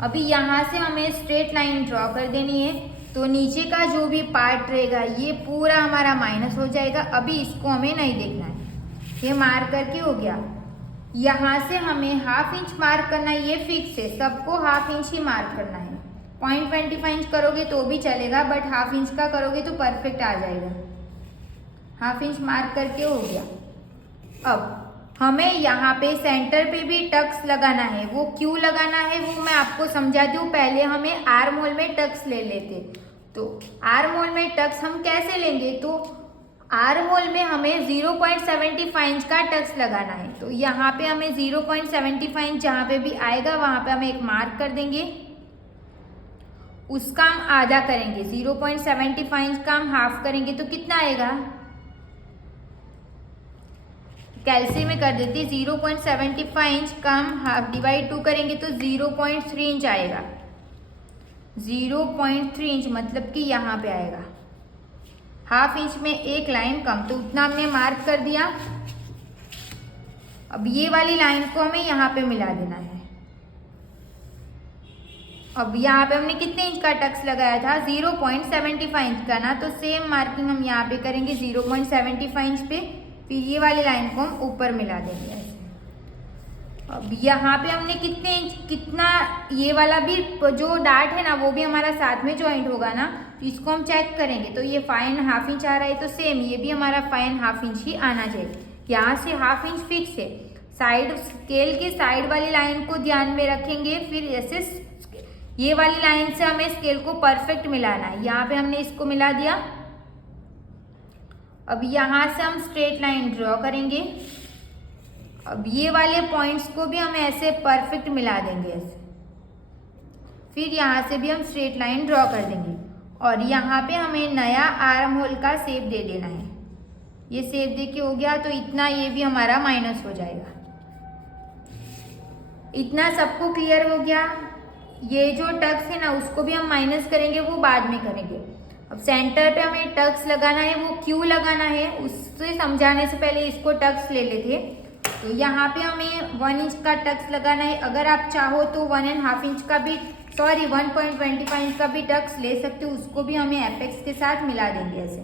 अभी यहाँ से हमें स्ट्रेट लाइन ड्रॉ कर देनी है, तो नीचे का जो भी पार्ट रहेगा ये पूरा हमारा माइनस हो जाएगा। अभी इसको हमें नहीं देखना है, ये मार्क करके हो गया। यहाँ से हमें हाफ इंच मार्क करना है, ये फिक्स है, सबको हाफ इंच ही मार्क करना है। 0.25 इंच करोगे तो भी चलेगा, बट हाफ इंच का करोगे तो परफेक्ट आ जाएगा। हाफ इंच मार्क करके हो गया। अब हमें यहाँ पे सेंटर पे भी टक्स लगाना है। वो क्यों लगाना है वो मैं आपको समझाती हूँ। पहले हमें आर्म होल में टक्स ले लेते, तो आर्म होल में टक्स हम कैसे लेंगे, तो आर्म होल में हमें 0.75 इंच का टक्स लगाना है। तो यहाँ पे हमें 0.75 इंच जहाँ पे भी आएगा वहाँ पे हम एक मार्क कर देंगे, उसका हम आधा करेंगे। 0.75 इंच का हम हाफ करेंगे तो कितना आएगा, कैलसी में कर देते, 0.75 इंच का हम हाफ डिवाइड 2 करेंगे तो 0.3 इंच आएगा। 0.3 इंच मतलब कि यहाँ पे आएगा, हाफ इंच में एक लाइन कम, तो उतना हमने मार्क कर दिया। अब ये वाली लाइन को हमें यहाँ पे मिला देना है। अब यहाँ पे हमने कितने इंच का टक्स लगाया था, 0.75 इंच का ना, तो सेम मार्किंग हम यहाँ पे करेंगे 0.75 इंच पे, फिर ये वाली लाइन को हम ऊपर मिला देंगे ऐसे। अब यहाँ पे हमने कितने इंच, कितना ये वाला भी जो डार्ट है ना वो भी हमारा साथ में ज्वाइंट होगा ना, तो इसको हम चेक करेंगे। तो ये फाइन हाफ इंच आ रहा है, तो सेम ये भी हमारा फाइन हाफ इंच ही आना चाहिए। यहाँ से हाफ इंच फिक्स है। साइड स्केल की साइड वाली लाइन को ध्यान में रखेंगे, फिर ऐसे ये वाली लाइन से हमें स्केल को परफेक्ट मिलाना है। यहाँ पे हमने इसको मिला दिया। अब यहाँ से हम स्ट्रेट लाइन ड्रॉ करेंगे। अब ये वाले पॉइंट्स को भी हम ऐसे परफेक्ट मिला देंगे ऐसे, फिर यहाँ से भी हम स्ट्रेट लाइन ड्रॉ कर देंगे। और यहाँ पे हमें नया आर्म होल का शेप दे देना है। ये शेप दे के हो गया, तो इतना ये भी हमारा माइनस हो जाएगा। इतना सबको क्लियर हो गया। ये जो टक्स है ना उसको भी हम माइनस करेंगे, वो बाद में करेंगे। अब सेंटर पे हमें टक्स लगाना है, वो क्यों लगाना है उससे समझाने से पहले इसको टक्स ले लेते। तो यहाँ पे हमें 1 इंच का टक्स लगाना है। अगर आप चाहो तो 1.5 इंच का भी 1.25 इंच का भी टक्स ले सकते हो, उसको भी हमें एपेक्स के साथ मिला देंगे ऐसे।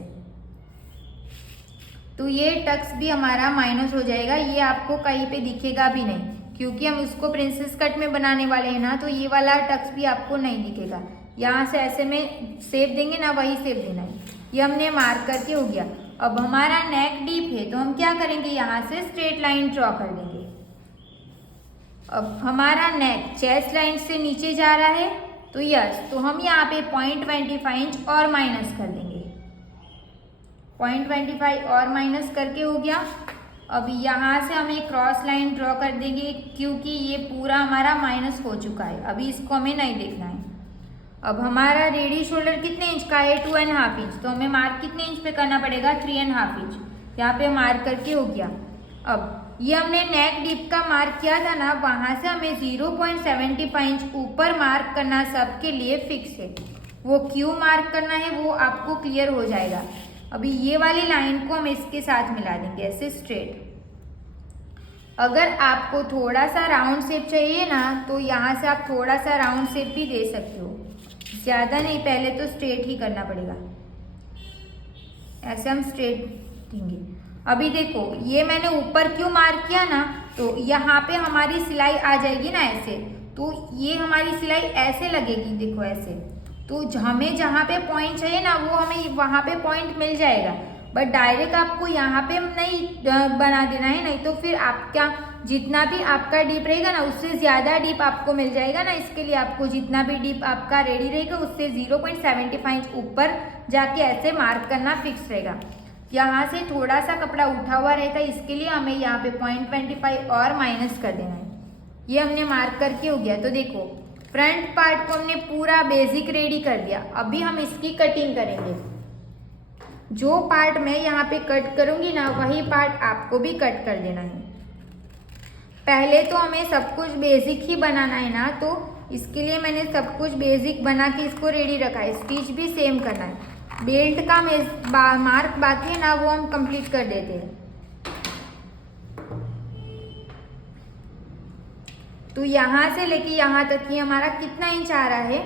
तो ये टक्स भी हमारा माइनस हो जाएगा, ये आपको कहीं पे दिखेगा भी नहीं, क्योंकि हम उसको प्रिंसेस कट में बनाने वाले हैं ना, तो ये वाला टक्स भी आपको नहीं दिखेगा। यहाँ से ऐसे में शेप देंगे ना, वही शेप देना है। ये हमने मार्क करके हो गया। अब हमारा नेक डीप है, तो हम क्या करेंगे, यहाँ से स्ट्रेट लाइन ड्रॉ कर देंगे। अब हमारा नेक चेस्ट लाइन से नीचे जा रहा है, तो यस, तो हम यहाँ पे 0.25 इंच और माइनस कर देंगे। 0.25 और माइनस करके हो गया। अब यहाँ से हम एक क्रॉस लाइन ड्रॉ कर देंगे, क्योंकि ये पूरा हमारा माइनस हो चुका है, अभी इसको हमें नहीं देखना है। अब हमारा रेडी शोल्डर कितने इंच का है, 2.5 इंच, तो हमें मार्क कितने इंच पे करना पड़ेगा, 3.5 इंच। यहाँ पे मार्क करके हो गया। अब ये हमने नेक डीप का मार्क किया था ना, वहाँ से हमें 0.75 इंच ऊपर मार्क करना सबके लिए फिक्स है। वो क्यों मार्क करना है वो आपको क्लियर हो जाएगा। अभी ये वाली लाइन को हम इसके साथ मिला देंगे ऐसे स्ट्रेट। अगर आपको थोड़ा सा राउंड शेप चाहिए ना, तो यहाँ से आप थोड़ा सा राउंड शेप भी दे सकते हो, ज़्यादा नहीं, पहले तो स्ट्रेट ही करना पड़ेगा। ऐसे हम स्ट्रेट देंगे। अभी देखो ये मैंने ऊपर क्यों मार्क किया ना, तो यहाँ पे हमारी सिलाई आ जाएगी ना ऐसे, तो ये हमारी सिलाई ऐसे लगेगी, देखो ऐसे। तो हमें जहाँ पे पॉइंट चाहिए ना वो हमें वहाँ पे पॉइंट मिल जाएगा, बट डायरेक्ट आपको यहाँ पे नहीं बना देना है, नहीं तो फिर आपका जितना भी आपका डीप रहेगा ना उससे ज़्यादा डीप आपको मिल जाएगा ना, इसके लिए आपको जितना भी डीप आपका रेडी रहेगा उससे 0.75 इंच ऊपर जाके ऐसे मार्क करना फिक्स रहेगा। यहाँ से थोड़ा सा कपड़ा उठा हुआ रहता है, इसके लिए हमें यहाँ पे 0.25 और माइनस कर देना है। ये हमने मार्क करके हो गया। तो देखो फ्रंट पार्ट को हमने पूरा बेसिक रेडी कर दिया। अभी हम इसकी कटिंग करेंगे। जो पार्ट मैं यहाँ पे कट करूँगी ना वही पार्ट आपको भी कट कर देना है। पहले तो हमें सब कुछ बेसिक ही बनाना है ना, तो इसके लिए मैंने सब कुछ बेसिक बना के इसको रेडी रखा है। स्टिच भी सेम करना है। बेल्ट का मार्क बाकी है ना वो हम कंप्लीट कर देते हैं। तो यहाँ से लेके यहाँ तक ही हमारा कितना इंच आ रहा है,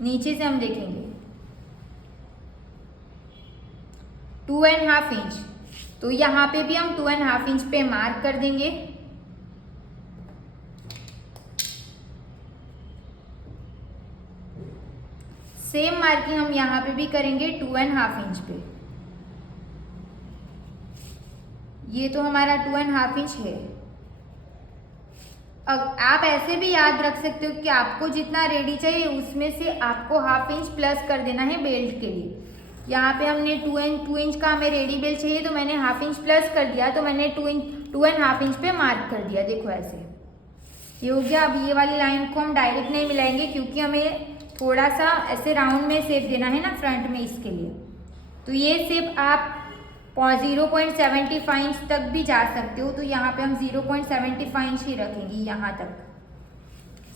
नीचे से हम देखेंगे 2.5 इंच। तो यहाँ पे भी हम 2.5 इंच पे मार्क कर देंगे। सेम मार्किंग हम यहाँ पे भी करेंगे 2.5 इंच पे। ये तो हमारा 2.5 इंच है। अब आप ऐसे भी याद रख सकते हो कि आपको जितना रेडी चाहिए उसमें से आपको 1/2 इंच प्लस कर देना है बेल्ट के लिए। यहाँ पे हमने 2 इंच का हमें रेडी बेल्ट चाहिए तो मैंने 1/2 इंच प्लस कर दिया, तो मैंने 2.5 इंच पे मार्क कर दिया। देखो ऐसे ये हो गया। अब ये वाली लाइन को हम डायरेक्ट नहीं मिलाएंगे क्योंकि हमें थोड़ा सा ऐसे राउंड में शेप देना है ना फ्रंट में, इसके लिए। तो ये शेप आप 0.75 इंच तक भी जा सकते हो। तो यहाँ पे हम 0.75 इंच ही रखेंगे, यहाँ तक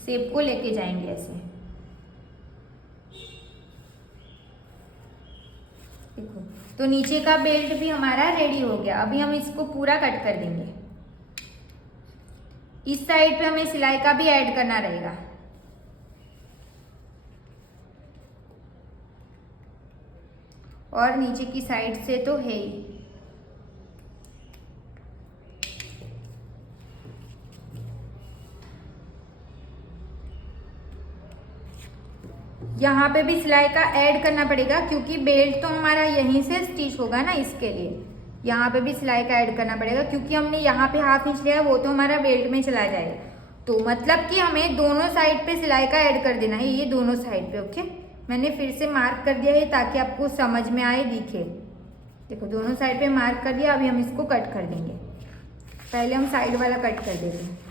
शेप को लेके जाएंगे ऐसे। देखो तो नीचे का बेल्ट भी हमारा रेडी हो गया। अभी हम इसको पूरा कट कर देंगे। इस साइड पे हमें सिलाई का भी ऐड करना रहेगा। और नीचे की साइड से तो है ही। यहाँ पे भी सिलाई का ऐड करना पड़ेगा क्योंकि बेल्ट तो हमारा यहीं से स्टिच होगा ना, इसके लिए यहाँ पे भी सिलाई का ऐड करना पड़ेगा क्योंकि हमने यहाँ पे 1/2 इंच लिया है वो तो हमारा बेल्ट में चला जाएगा। तो मतलब कि हमें दोनों साइड पे सिलाई का ऐड कर देना है, ये दोनों साइड पे। ओके, मैंने फिर से मार्क कर दिया है ताकि आपको समझ में आए, दिखे। देखो दोनों साइड पे मार्क कर दिया। अभी हम इसको कट कर देंगे। पहले हम साइड वाला कट कर देते हैं।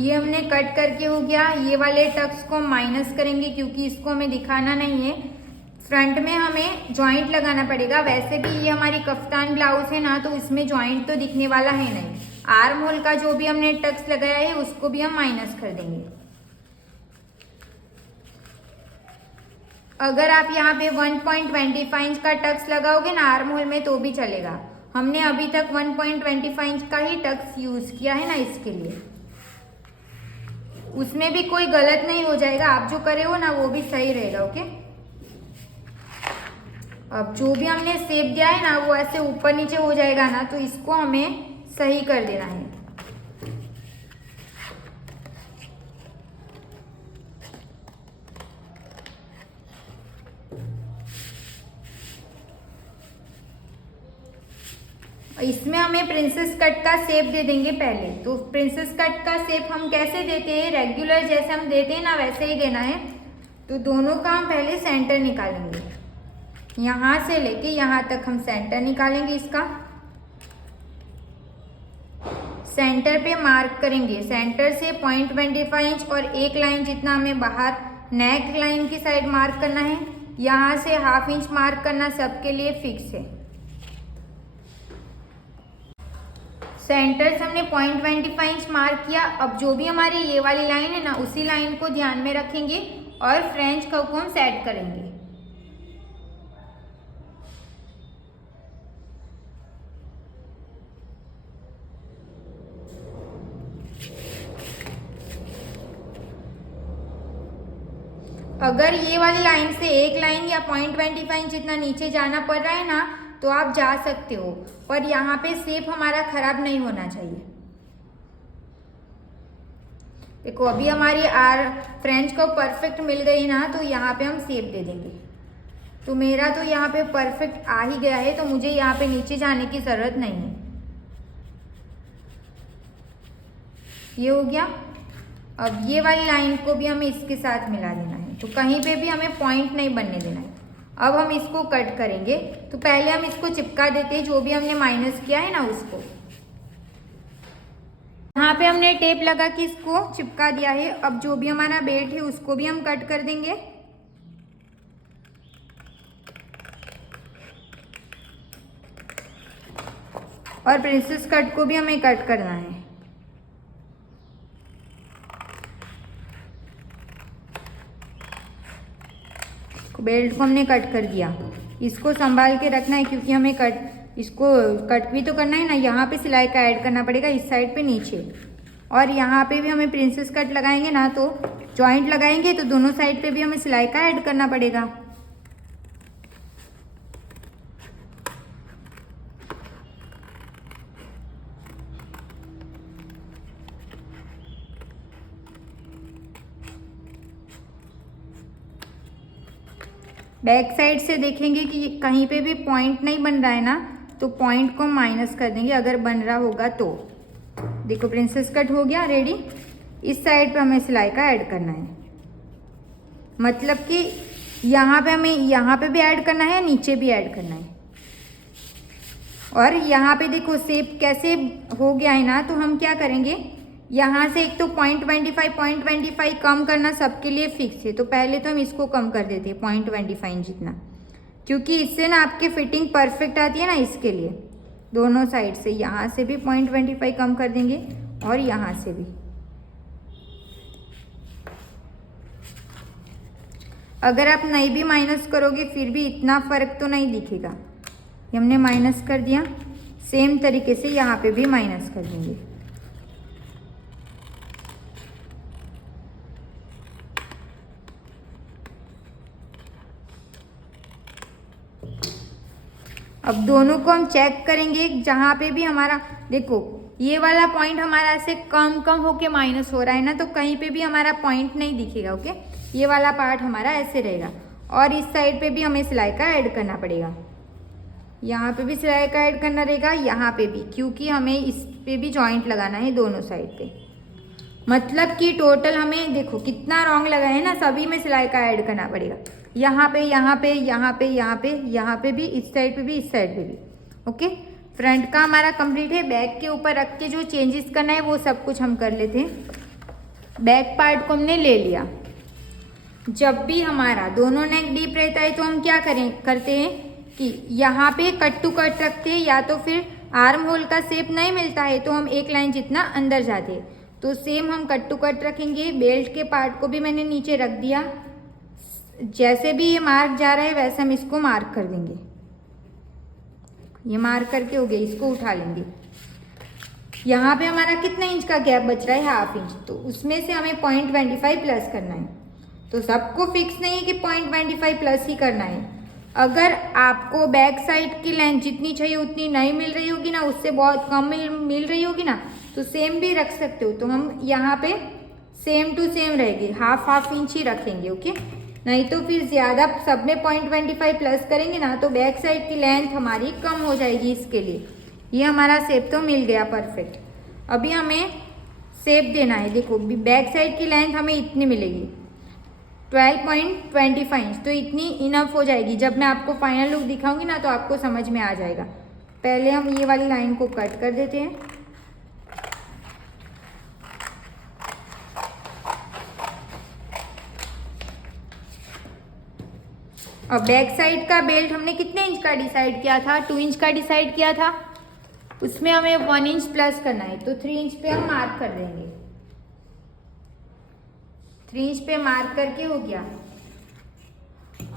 ये हमने कट करके हो गया। ये वाले टक्स को माइनस करेंगे क्योंकि इसको हमें दिखाना नहीं है। फ्रंट में हमें जॉइंट लगाना पड़ेगा। वैसे भी ये हमारी कफ्तान ब्लाउज है ना, तो इसमें जॉइंट तो दिखने वाला है नहीं। आर्म होल का जो भी हमने टक्स लगाया है उसको भी हम माइनस कर देंगे। अगर आप यहाँ पे 1.25 इंच का टक्स लगाओगे ना आर्म होल में तो भी चलेगा। हमने अभी तक 1.25 इंच का ही टक्स यूज किया है ना, इसके लिए उसमें भी कोई गलत नहीं हो जाएगा। आप जो करे हो ना वो भी सही रहेगा। ओके, अब जो भी हमने शेप दिया है ना वो ऐसे ऊपर नीचे हो जाएगा ना, तो इसको हमें सही कर देना है। इसमें हमें प्रिंसेस कट का शेप दे देंगे पहले। तो प्रिंसेस कट का शेप हम कैसे देते हैं, रेगुलर जैसे हम देते हैं ना वैसे ही देना है। तो दोनों का हम पहले सेंटर निकालेंगे, यहाँ से लेके यहाँ तक हम सेंटर निकालेंगे। इसका सेंटर पे मार्क करेंगे, सेंटर से 0.25 इंच और एक लाइन जितना हमें बाहर नेक लाइन की साइड मार्क करना है। यहाँ से 1/2 इंच मार्क करना सबके लिए फिक्स है। सेंटर से हमने 0.25 इंच मार्क किया। अब जो भी हमारी ये वाली लाइन है ना, उसी लाइन को ध्यान में रखेंगे और फ्रेंच कर्व को हम सेट करेंगे। अगर ये वाली लाइन से एक लाइन या 0.25 इंच जितना नीचे जाना पड़ रहा है ना, तो आप जा सकते हो, पर यहाँ पे शेप हमारा खराब नहीं होना चाहिए। देखो अभी हमारी फ्रेंच कर्व परफेक्ट मिल गई ना, तो यहाँ पे हम शेप दे देंगे। तो मेरा तो यहाँ पे परफेक्ट आ ही गया है, तो मुझे यहाँ पे नीचे जाने की जरूरत नहीं है। ये हो गया। अब ये वाली लाइन को भी हमें इसके साथ मिला देना है, तो कहीं पे भी हमें पॉइंट नहीं बनने देना है। अब हम इसको कट करेंगे। तो पहले हम इसको चिपका देते हैं, जो भी हमने माइनस किया है ना उसको। यहाँ पे हमने टेप लगा के इसको चिपका दिया है। अब जो भी हमारा बेल्ट है उसको भी हम कट कर देंगे। और प्रिंसेस कट को भी हमें कट करना है। बेल्ट को हमने कट कर दिया। इसको संभाल के रखना है, क्योंकि हमें इसको कट भी तो करना है ना। यहाँ पे सिलाई का ऐड करना पड़ेगा, इस साइड पे नीचे, और यहाँ पे भी हमें प्रिंसेस कट लगाएंगे ना, तो जॉइंट लगाएंगे तो दोनों साइड पे भी हमें सिलाई का ऐड करना पड़ेगा। बैक साइड से देखेंगे कि कहीं पे भी पॉइंट नहीं बन रहा है ना, तो पॉइंट को माइनस कर देंगे। अगर बन रहा होगा तो देखो प्रिंसेस कट हो गया रेडी। इस साइड पे हमें सिलाई का ऐड करना है, मतलब कि यहाँ पे हमें यहाँ पे भी ऐड करना है, नीचे भी ऐड करना है। और यहाँ पे देखो शेप कैसे हो गया है ना, तो हम क्या करेंगे, यहाँ से एक तो 0.25 कम करना सबके लिए फिक्स है। तो पहले तो हम इसको कम कर देते हैं 0.25 जितना, क्योंकि इससे ना आपकी फिटिंग परफेक्ट आती है ना, इसके लिए दोनों साइड से। यहाँ से भी 0.25 कम कर देंगे और यहाँ से भी। अगर आप नहीं भी माइनस करोगे फिर भी इतना फ़र्क तो नहीं दिखेगा। ये हमने माइनस कर दिया, सेम तरीके से यहाँ पे भी माइनस कर देंगे। अब दोनों को हम चेक करेंगे, जहाँ पे भी हमारा देखो ये वाला पॉइंट हमारा ऐसे कम कम होके माइनस हो रहा है ना, तो कहीं पे भी हमारा पॉइंट नहीं दिखेगा। ओके, ये वाला पार्ट हमारा ऐसे रहेगा। और इस साइड पे भी हमें सिलाई का ऐड करना पड़ेगा, यहाँ पे भी सिलाई का ऐड करना रहेगा, यहाँ पे भी, क्योंकि हमें इस पे भी जॉइंट लगाना है दोनों साइड पे। मतलब कि टोटल हमें देखो कितना रॉन्ग लगा है ना, सभी में सिलाई का ऐड करना पड़ेगा। यहाँ पे, यहाँ पे, यहाँ पे, यहाँ पे, यहाँ पे भी, इस साइड पे भी, इस साइड पे भी। ओके, फ्रंट का हमारा कंप्लीट है। बैक के ऊपर रख के जो चेंजेस करना है वो सब कुछ हम कर लेते हैं। बैक पार्ट को हमने ले लिया। जब भी हमारा दोनों नेक डीप रहता है तो हम क्या करते हैं कि यहाँ पे कट टू कट रखते हैं, या तो फिर आर्म होल का शेप नहीं मिलता है तो हम एक लाइन जितना अंदर जाते हैं। तो सेम हम कट टू कट रखेंगे। बेल्ट के पार्ट को भी मैंने नीचे रख दिया। जैसे भी ये मार्क जा रहा है वैसे हम इसको मार्क कर देंगे। ये मार्क करके हो गया, इसको उठा लेंगे। यहाँ पे हमारा कितना इंच का गैप बच रहा है, 1/2 इंच, तो उसमें से हमें 0.25 प्लस करना है। तो सबको फिक्स नहीं है कि 0.25 प्लस ही करना है। अगर आपको बैक साइड की लेंथ जितनी चाहिए उतनी नहीं मिल रही होगी ना, उससे बहुत कम मिल रही होगी ना, तो सेम भी रख सकते हो। तो हम यहाँ पे सेम टू सेम रहेगी, 1/2 इंच ही रखेंगे। ओके, नहीं तो फिर ज़्यादा सब में 0.25 प्लस करेंगे ना, तो बैक साइड की लेंथ हमारी कम हो जाएगी। इसके लिए ये हमारा शेप तो मिल गया परफेक्ट। अभी हमें शेप देना है। देखो बैक साइड की लेंथ हमें इतनी मिलेगी 12.25 इंच, तो इतनी इनफ हो जाएगी। जब मैं आपको फाइनल लुक दिखाऊंगी ना तो आपको समझ में आ जाएगा। पहले हम ये वाली लाइन को कट कर देते हैं। अब बैक साइड का बेल्ट हमने कितने इंच का डिसाइड किया था? 2 इंच का डिसाइड किया था। उसमें हमें 1 इंच प्लस करना है, तो 3 इंच पे हम मार्क कर देंगे। 3 इंच पे मार्क करके हो गया।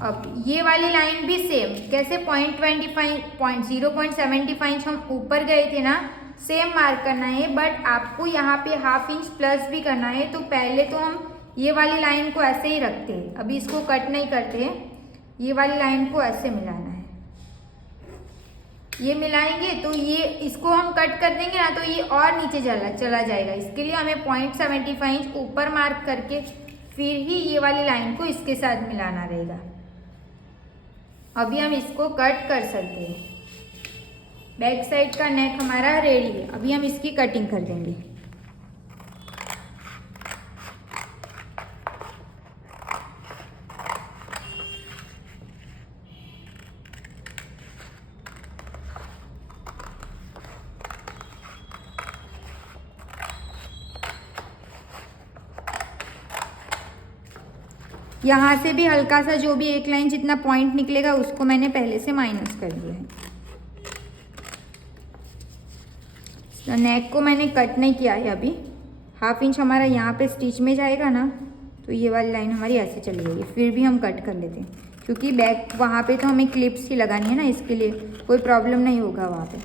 अब ये वाली लाइन भी सेम, कैसे 0.75 इंच हम ऊपर गए थे ना, सेम मार्क करना है, बट आपको यहाँ पे ½ इंच प्लस भी करना है। तो पहले तो हम ये वाली लाइन को ऐसे ही रखते हैं, अभी इसको कट नहीं करते हैं। ये वाली लाइन को ऐसे मिलाना है। ये मिलाएंगे तो ये इसको हम कट कर देंगे ना तो ये और नीचे चला जाएगा। इसके लिए हमें 0.75 इंच ऊपर मार्क करके फिर ही ये वाली लाइन को इसके साथ मिलाना रहेगा। अभी हम इसको कट कर सकते हैं। बैक साइड का नेक हमारा रेडी है। अभी हम इसकी कटिंग कर देंगे। यहाँ से भी हल्का सा जो भी एक लाइन जितना पॉइंट निकलेगा उसको मैंने पहले से माइनस कर दिया है। तो नेक को मैंने कट नहीं किया है अभी। ½ इंच हमारा यहाँ पे स्टिच में जाएगा ना, तो ये वाली लाइन हमारी ऐसे चली गई। फिर भी हम कट कर लेते हैं क्योंकि बैक वहाँ पे तो हमें क्लिप्स ही लगानी है ना, इसके लिए कोई प्रॉब्लम नहीं होगा वहाँ पे।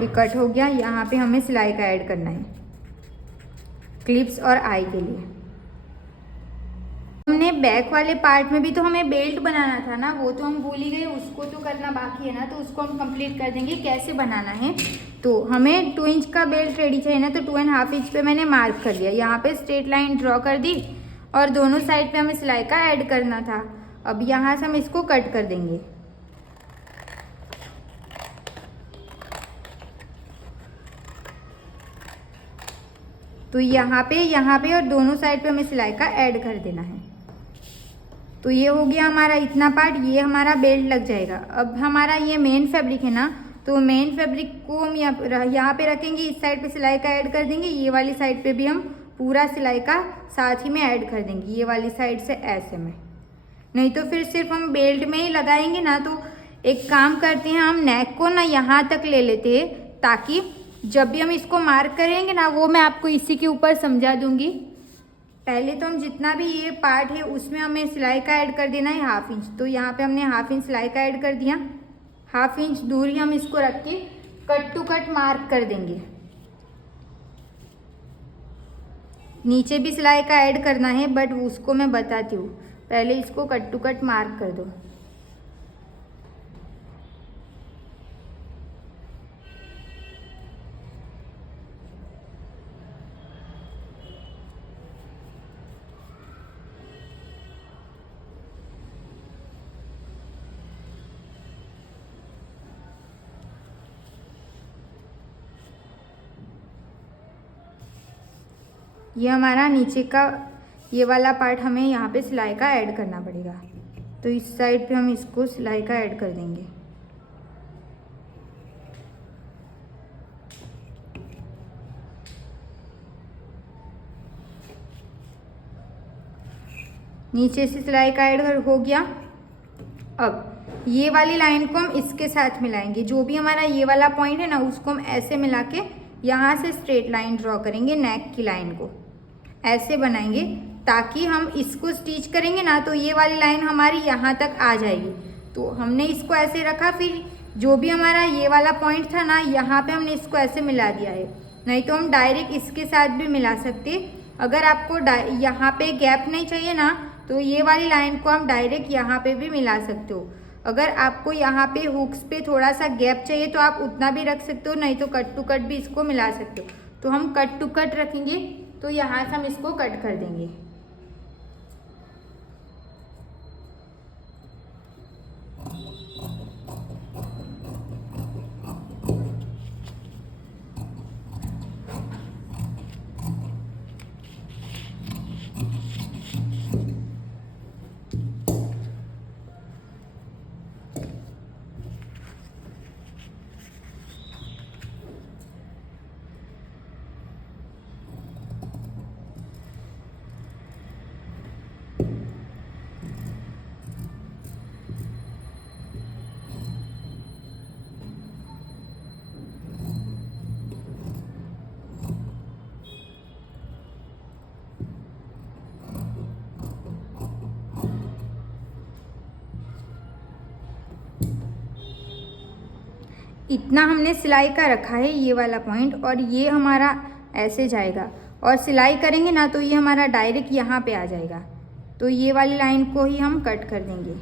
ये कट हो गया। यहाँ पे हमें सिलाई का ऐड करना है क्लिप्स और आई के लिए। हमने बैक वाले पार्ट में भी तो हमें बेल्ट बनाना था ना, वो तो हम भूल ही गए, उसको तो करना बाकी है ना, तो उसको हम कंप्लीट कर देंगे। कैसे बनाना है, तो हमें 2 इंच का बेल्ट रेडी चाहिए ना, तो 2½ इंच पे मैंने मार्क कर दिया। यहाँ पे स्ट्रेट लाइन ड्रॉ कर दी और दोनों साइड पे हमें सिलाई का ऐड करना था। अब यहाँ से हम इसको कट कर देंगे। तो यहाँ पे और दोनों साइड पे हमें सिलाई का ऐड कर देना है। तो ये हो गया हमारा इतना पार्ट, ये हमारा बेल्ट लग जाएगा। अब हमारा ये मेन फैब्रिक है ना, तो मेन फैब्रिक को हम यहाँ पे रखेंगे। इस साइड पे सिलाई का ऐड कर देंगे, ये वाली साइड पे भी हम पूरा सिलाई का साथ ही में ऐड कर देंगे, ये वाली साइड से ऐसे में। नहीं तो फिर सिर्फ हम बेल्ट में ही लगाएंगे ना, तो एक काम करते हैं, हम नेक को ना यहाँ तक ले लेते हैं, ताकि जब भी हम इसको मार्क करेंगे ना, वो मैं आपको इसी के ऊपर समझा दूंगी। पहले तो हम जितना भी ये पार्ट है उसमें हमें सिलाई का ऐड कर देना है ½ इंच। तो यहाँ पे हमने ½ इंच सिलाई का ऐड कर दिया। ½ इंच दूरी हम इसको रख के कट टू कट मार्क कर देंगे। नीचे भी सिलाई का ऐड करना है, बट उसको मैं बताती हूँ। पहले इसको कट टू कट मार्क कर दो। ये हमारा नीचे का ये वाला पार्ट हमें यहाँ पे सिलाई का ऐड करना पड़ेगा, तो इस साइड पे हम इसको सिलाई का ऐड कर देंगे। नीचे से सिलाई का ऐड हो गया। अब ये वाली लाइन को हम इसके साथ मिलाएंगे। जो भी हमारा ये वाला पॉइंट है ना, उसको हम ऐसे मिला के यहाँ से स्ट्रेट लाइन ड्रॉ करेंगे। नेक की लाइन को ऐसे बनाएंगे ताकि हम इसको स्टिच करेंगे ना, तो ये वाली लाइन हमारी यहाँ तक आ जाएगी। तो हमने इसको ऐसे रखा, फिर जो भी हमारा ये वाला पॉइंट था ना, यहाँ पे हमने इसको ऐसे मिला दिया है। नहीं तो हम डायरेक्ट इसके साथ भी मिला सकते। अगर आपको यहाँ पे गैप नहीं चाहिए ना, तो ये वाली लाइन को हम डायरेक्ट यहाँ पे भी मिला सकते हो। अगर आपको यहाँ पे हुक्स पे थोड़ा सा गैप चाहिए तो आप उतना भी रख सकते हो, नहीं तो कट टू कट भी इसको मिला सकते हो। तो हम कट टू कट रखेंगे, तो यहाँ से हम इसको कट कर देंगे। इतना हमने सिलाई का रखा है ये वाला पॉइंट, और ये हमारा ऐसे जाएगा और सिलाई करेंगे ना तो ये हमारा डायरेक्ट यहाँ पे आ जाएगा। तो ये वाली लाइन को ही हम कट कर देंगे।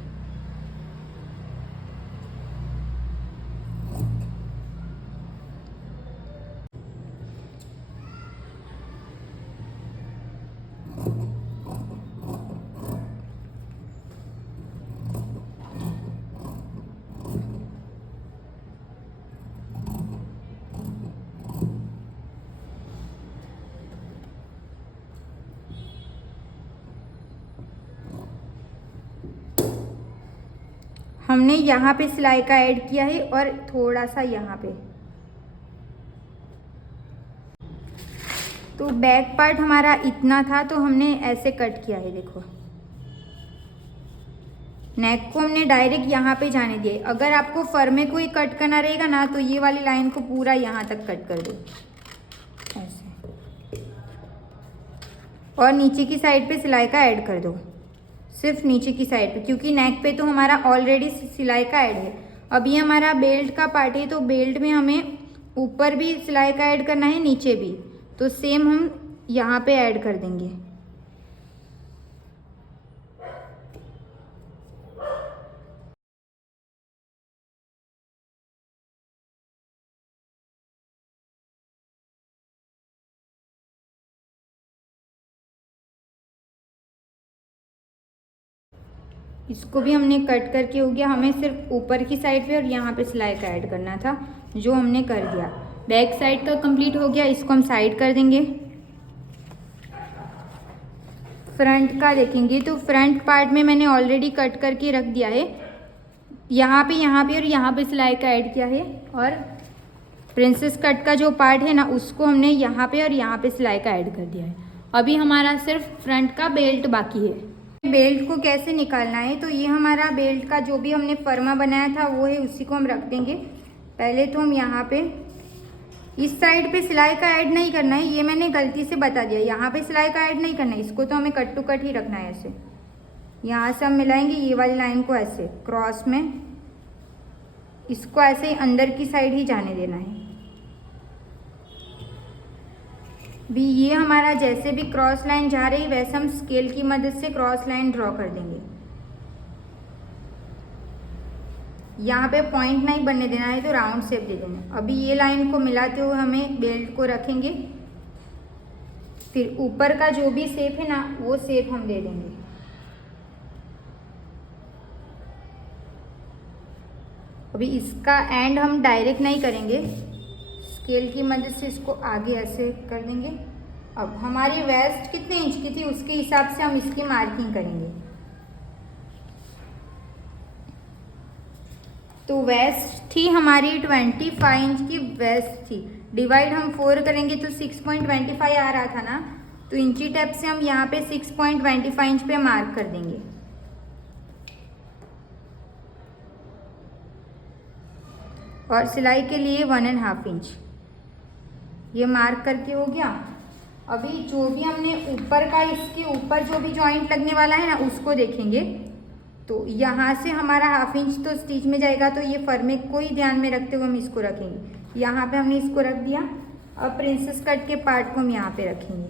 हमने यहाँ पे सिलाई का ऐड किया है और थोड़ा सा यहाँ पे। तो बैक पार्ट हमारा इतना था तो हमने ऐसे कट किया है। देखो नेक को हमने डायरेक्ट यहाँ पे जाने दिया। अगर आपको फर में कोई कट करना रहेगा ना तो ये वाली लाइन को पूरा यहाँ तक कट कर दो ऐसे, और नीचे की साइड पे सिलाई का ऐड कर दो, सिर्फ नीचे की साइड पे, क्योंकि नेक पे तो हमारा ऑलरेडी सिलाई का ऐड है। अब ये हमारा बेल्ट का पार्ट है तो बेल्ट में हमें ऊपर भी सिलाई का ऐड करना है, नीचे भी, तो सेम हम यहाँ पे ऐड कर देंगे। इसको भी हमने कट करके हो गया। हमें सिर्फ ऊपर की साइड पे और यहाँ पे सिलाई का ऐड करना था, जो हमने कर दिया। बैक साइड का कंप्लीट हो गया, इसको हम साइड कर देंगे। फ्रंट का देखेंगे तो फ्रंट पार्ट में मैंने ऑलरेडी कट करके रख दिया है। यहाँ पे और यहाँ पे सिलाई का ऐड किया है, और प्रिंसेस कट का जो पार्ट है ना उसको हमने यहाँ पे और यहाँ पे सिलाई का ऐड कर दिया है। अभी हमारा सिर्फ फ्रंट का बेल्ट बाकी है। बेल्ट को कैसे निकालना है, तो ये हमारा बेल्ट का जो भी हमने फर्मा बनाया था वो है, उसी को हम रख देंगे। पहले तो हम यहाँ पे इस साइड पे सिलाई का ऐड नहीं करना है, ये मैंने गलती से बता दिया। यहाँ पे सिलाई का ऐड नहीं करना है, इसको तो हमें कट टू कट ही रखना है। ऐसे यहाँ से हम मिलाएंगे ये वाली लाइन को ऐसे क्रॉस में, इसको ऐसे ही अंदर की साइड ही जाने देना है। भी ये हमारा जैसे भी क्रॉस लाइन जा रही है वैसे हम स्केल की मदद से क्रॉस लाइन ड्रॉ कर देंगे। यहाँ पे पॉइंट नहीं बनने देना है, तो राउंड शेप दे देना। अभी ये लाइन को मिलाते हुए हमें बेल्ट को रखेंगे, फिर ऊपर का जो भी शेप है ना वो शेप हम दे देंगे। अभी इसका एंड हम डायरेक्ट नहीं करेंगे, स्केल की मदद से इसको आगे ऐसे कर देंगे। अब हमारी वेस्ट कितने इंच की थी उसके हिसाब से हम इसकी मार्किंग करेंगे। तो वेस्ट थी हमारी 25 इंच की वेस्ट थी। डिवाइड हम 4 करेंगे तो 6.25 आ रहा था ना, तो इंची टेप से हम यहाँ पे 6.25 इंच पे मार्क कर देंगे। और सिलाई के लिए 1.5 इंच ये मार्क करके हो गया। अभी जो भी हमने ऊपर का, इसके ऊपर जो भी जॉइंट लगने वाला है ना उसको देखेंगे। तो यहाँ से हमारा 1/2 इंच तो स्टिच में जाएगा, तो ये फर्मे को ही ध्यान में रखते हुए हम इसको रखेंगे। यहाँ पे हमने इसको रख दिया। अब प्रिंसेस कट के पार्ट को हम यहाँ पे रखेंगे।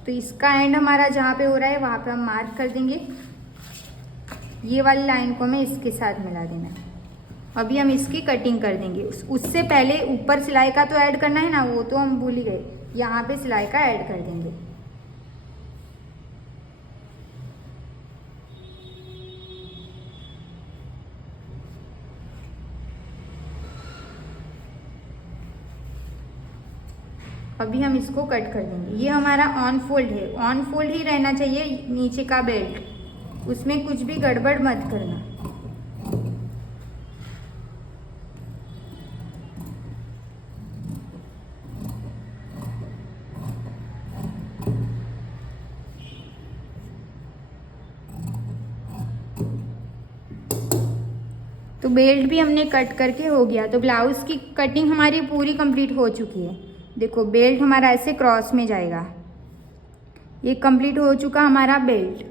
तो इसका एंड हमारा जहाँ पे हो रहा है वहाँ पे हम मार्क कर देंगे। ये वाली लाइन को हमें इसके साथ मिला देना है। अभी हम इसकी कटिंग कर देंगे। उससे पहले ऊपर सिलाई का तो ऐड करना है ना, वो तो हम भूल ही गए। यहाँ पे सिलाई का ऐड कर देंगे। अभी हम इसको कट कर देंगे। ये हमारा ऑन फोल्ड है, ऑन फोल्ड ही रहना चाहिए नीचे का बेल्ट, उसमें कुछ भी गड़बड़ मत करना। तो बेल्ट भी हमने कट करके हो गया। तो ब्लाउज़ की कटिंग हमारी पूरी कंप्लीट हो चुकी है। देखो बेल्ट हमारा ऐसे क्रॉस में जाएगा। ये कंप्लीट हो चुका हमारा बेल्ट।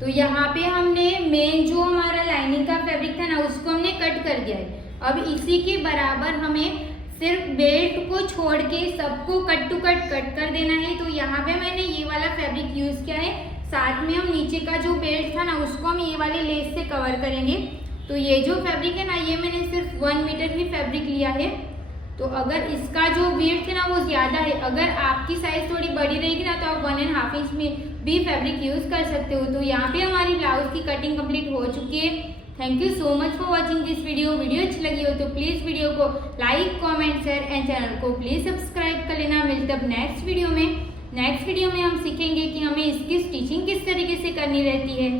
तो यहाँ पे हमने मेन जो हमारा लाइनिंग का फैब्रिक था ना उसको हमने कट कर दिया है। अब इसी के बराबर हमें सिर्फ बेल्ट को छोड़ के सबको कट टू कट कर देना है। तो यहाँ पे मैंने ये वाला फैब्रिक यूज किया है, साथ में हम नीचे का जो बेल्ट था ना उसको हम ये वाले लेस से कवर करेंगे। तो ये जो फैब्रिक है ना ये मैंने सिर्फ 1 मीटर ही फैब्रिक लिया है। तो अगर इसका जो वेट है ना वो ज़्यादा है, अगर आपकी साइज थोड़ी बड़ी रहेगी ना तो आप 1.5 इंच में भी फैब्रिक यूज़ कर सकते हो। तो यहाँ पे हमारी ब्लाउज की कटिंग कंप्लीट हो चुकी है। Thank you so much for watching this video. Video अच्छी लगी हो तो प्लीज़ वीडियो को like, comment, share and channel को प्लीज़ सब्सक्राइब कर लेना। मिलते अब नेक्स्ट वीडियो में। नेक्स्ट वीडियो में हम सीखेंगे कि हमें इसकी स्टिचिंग किस तरीके से करनी रहती है।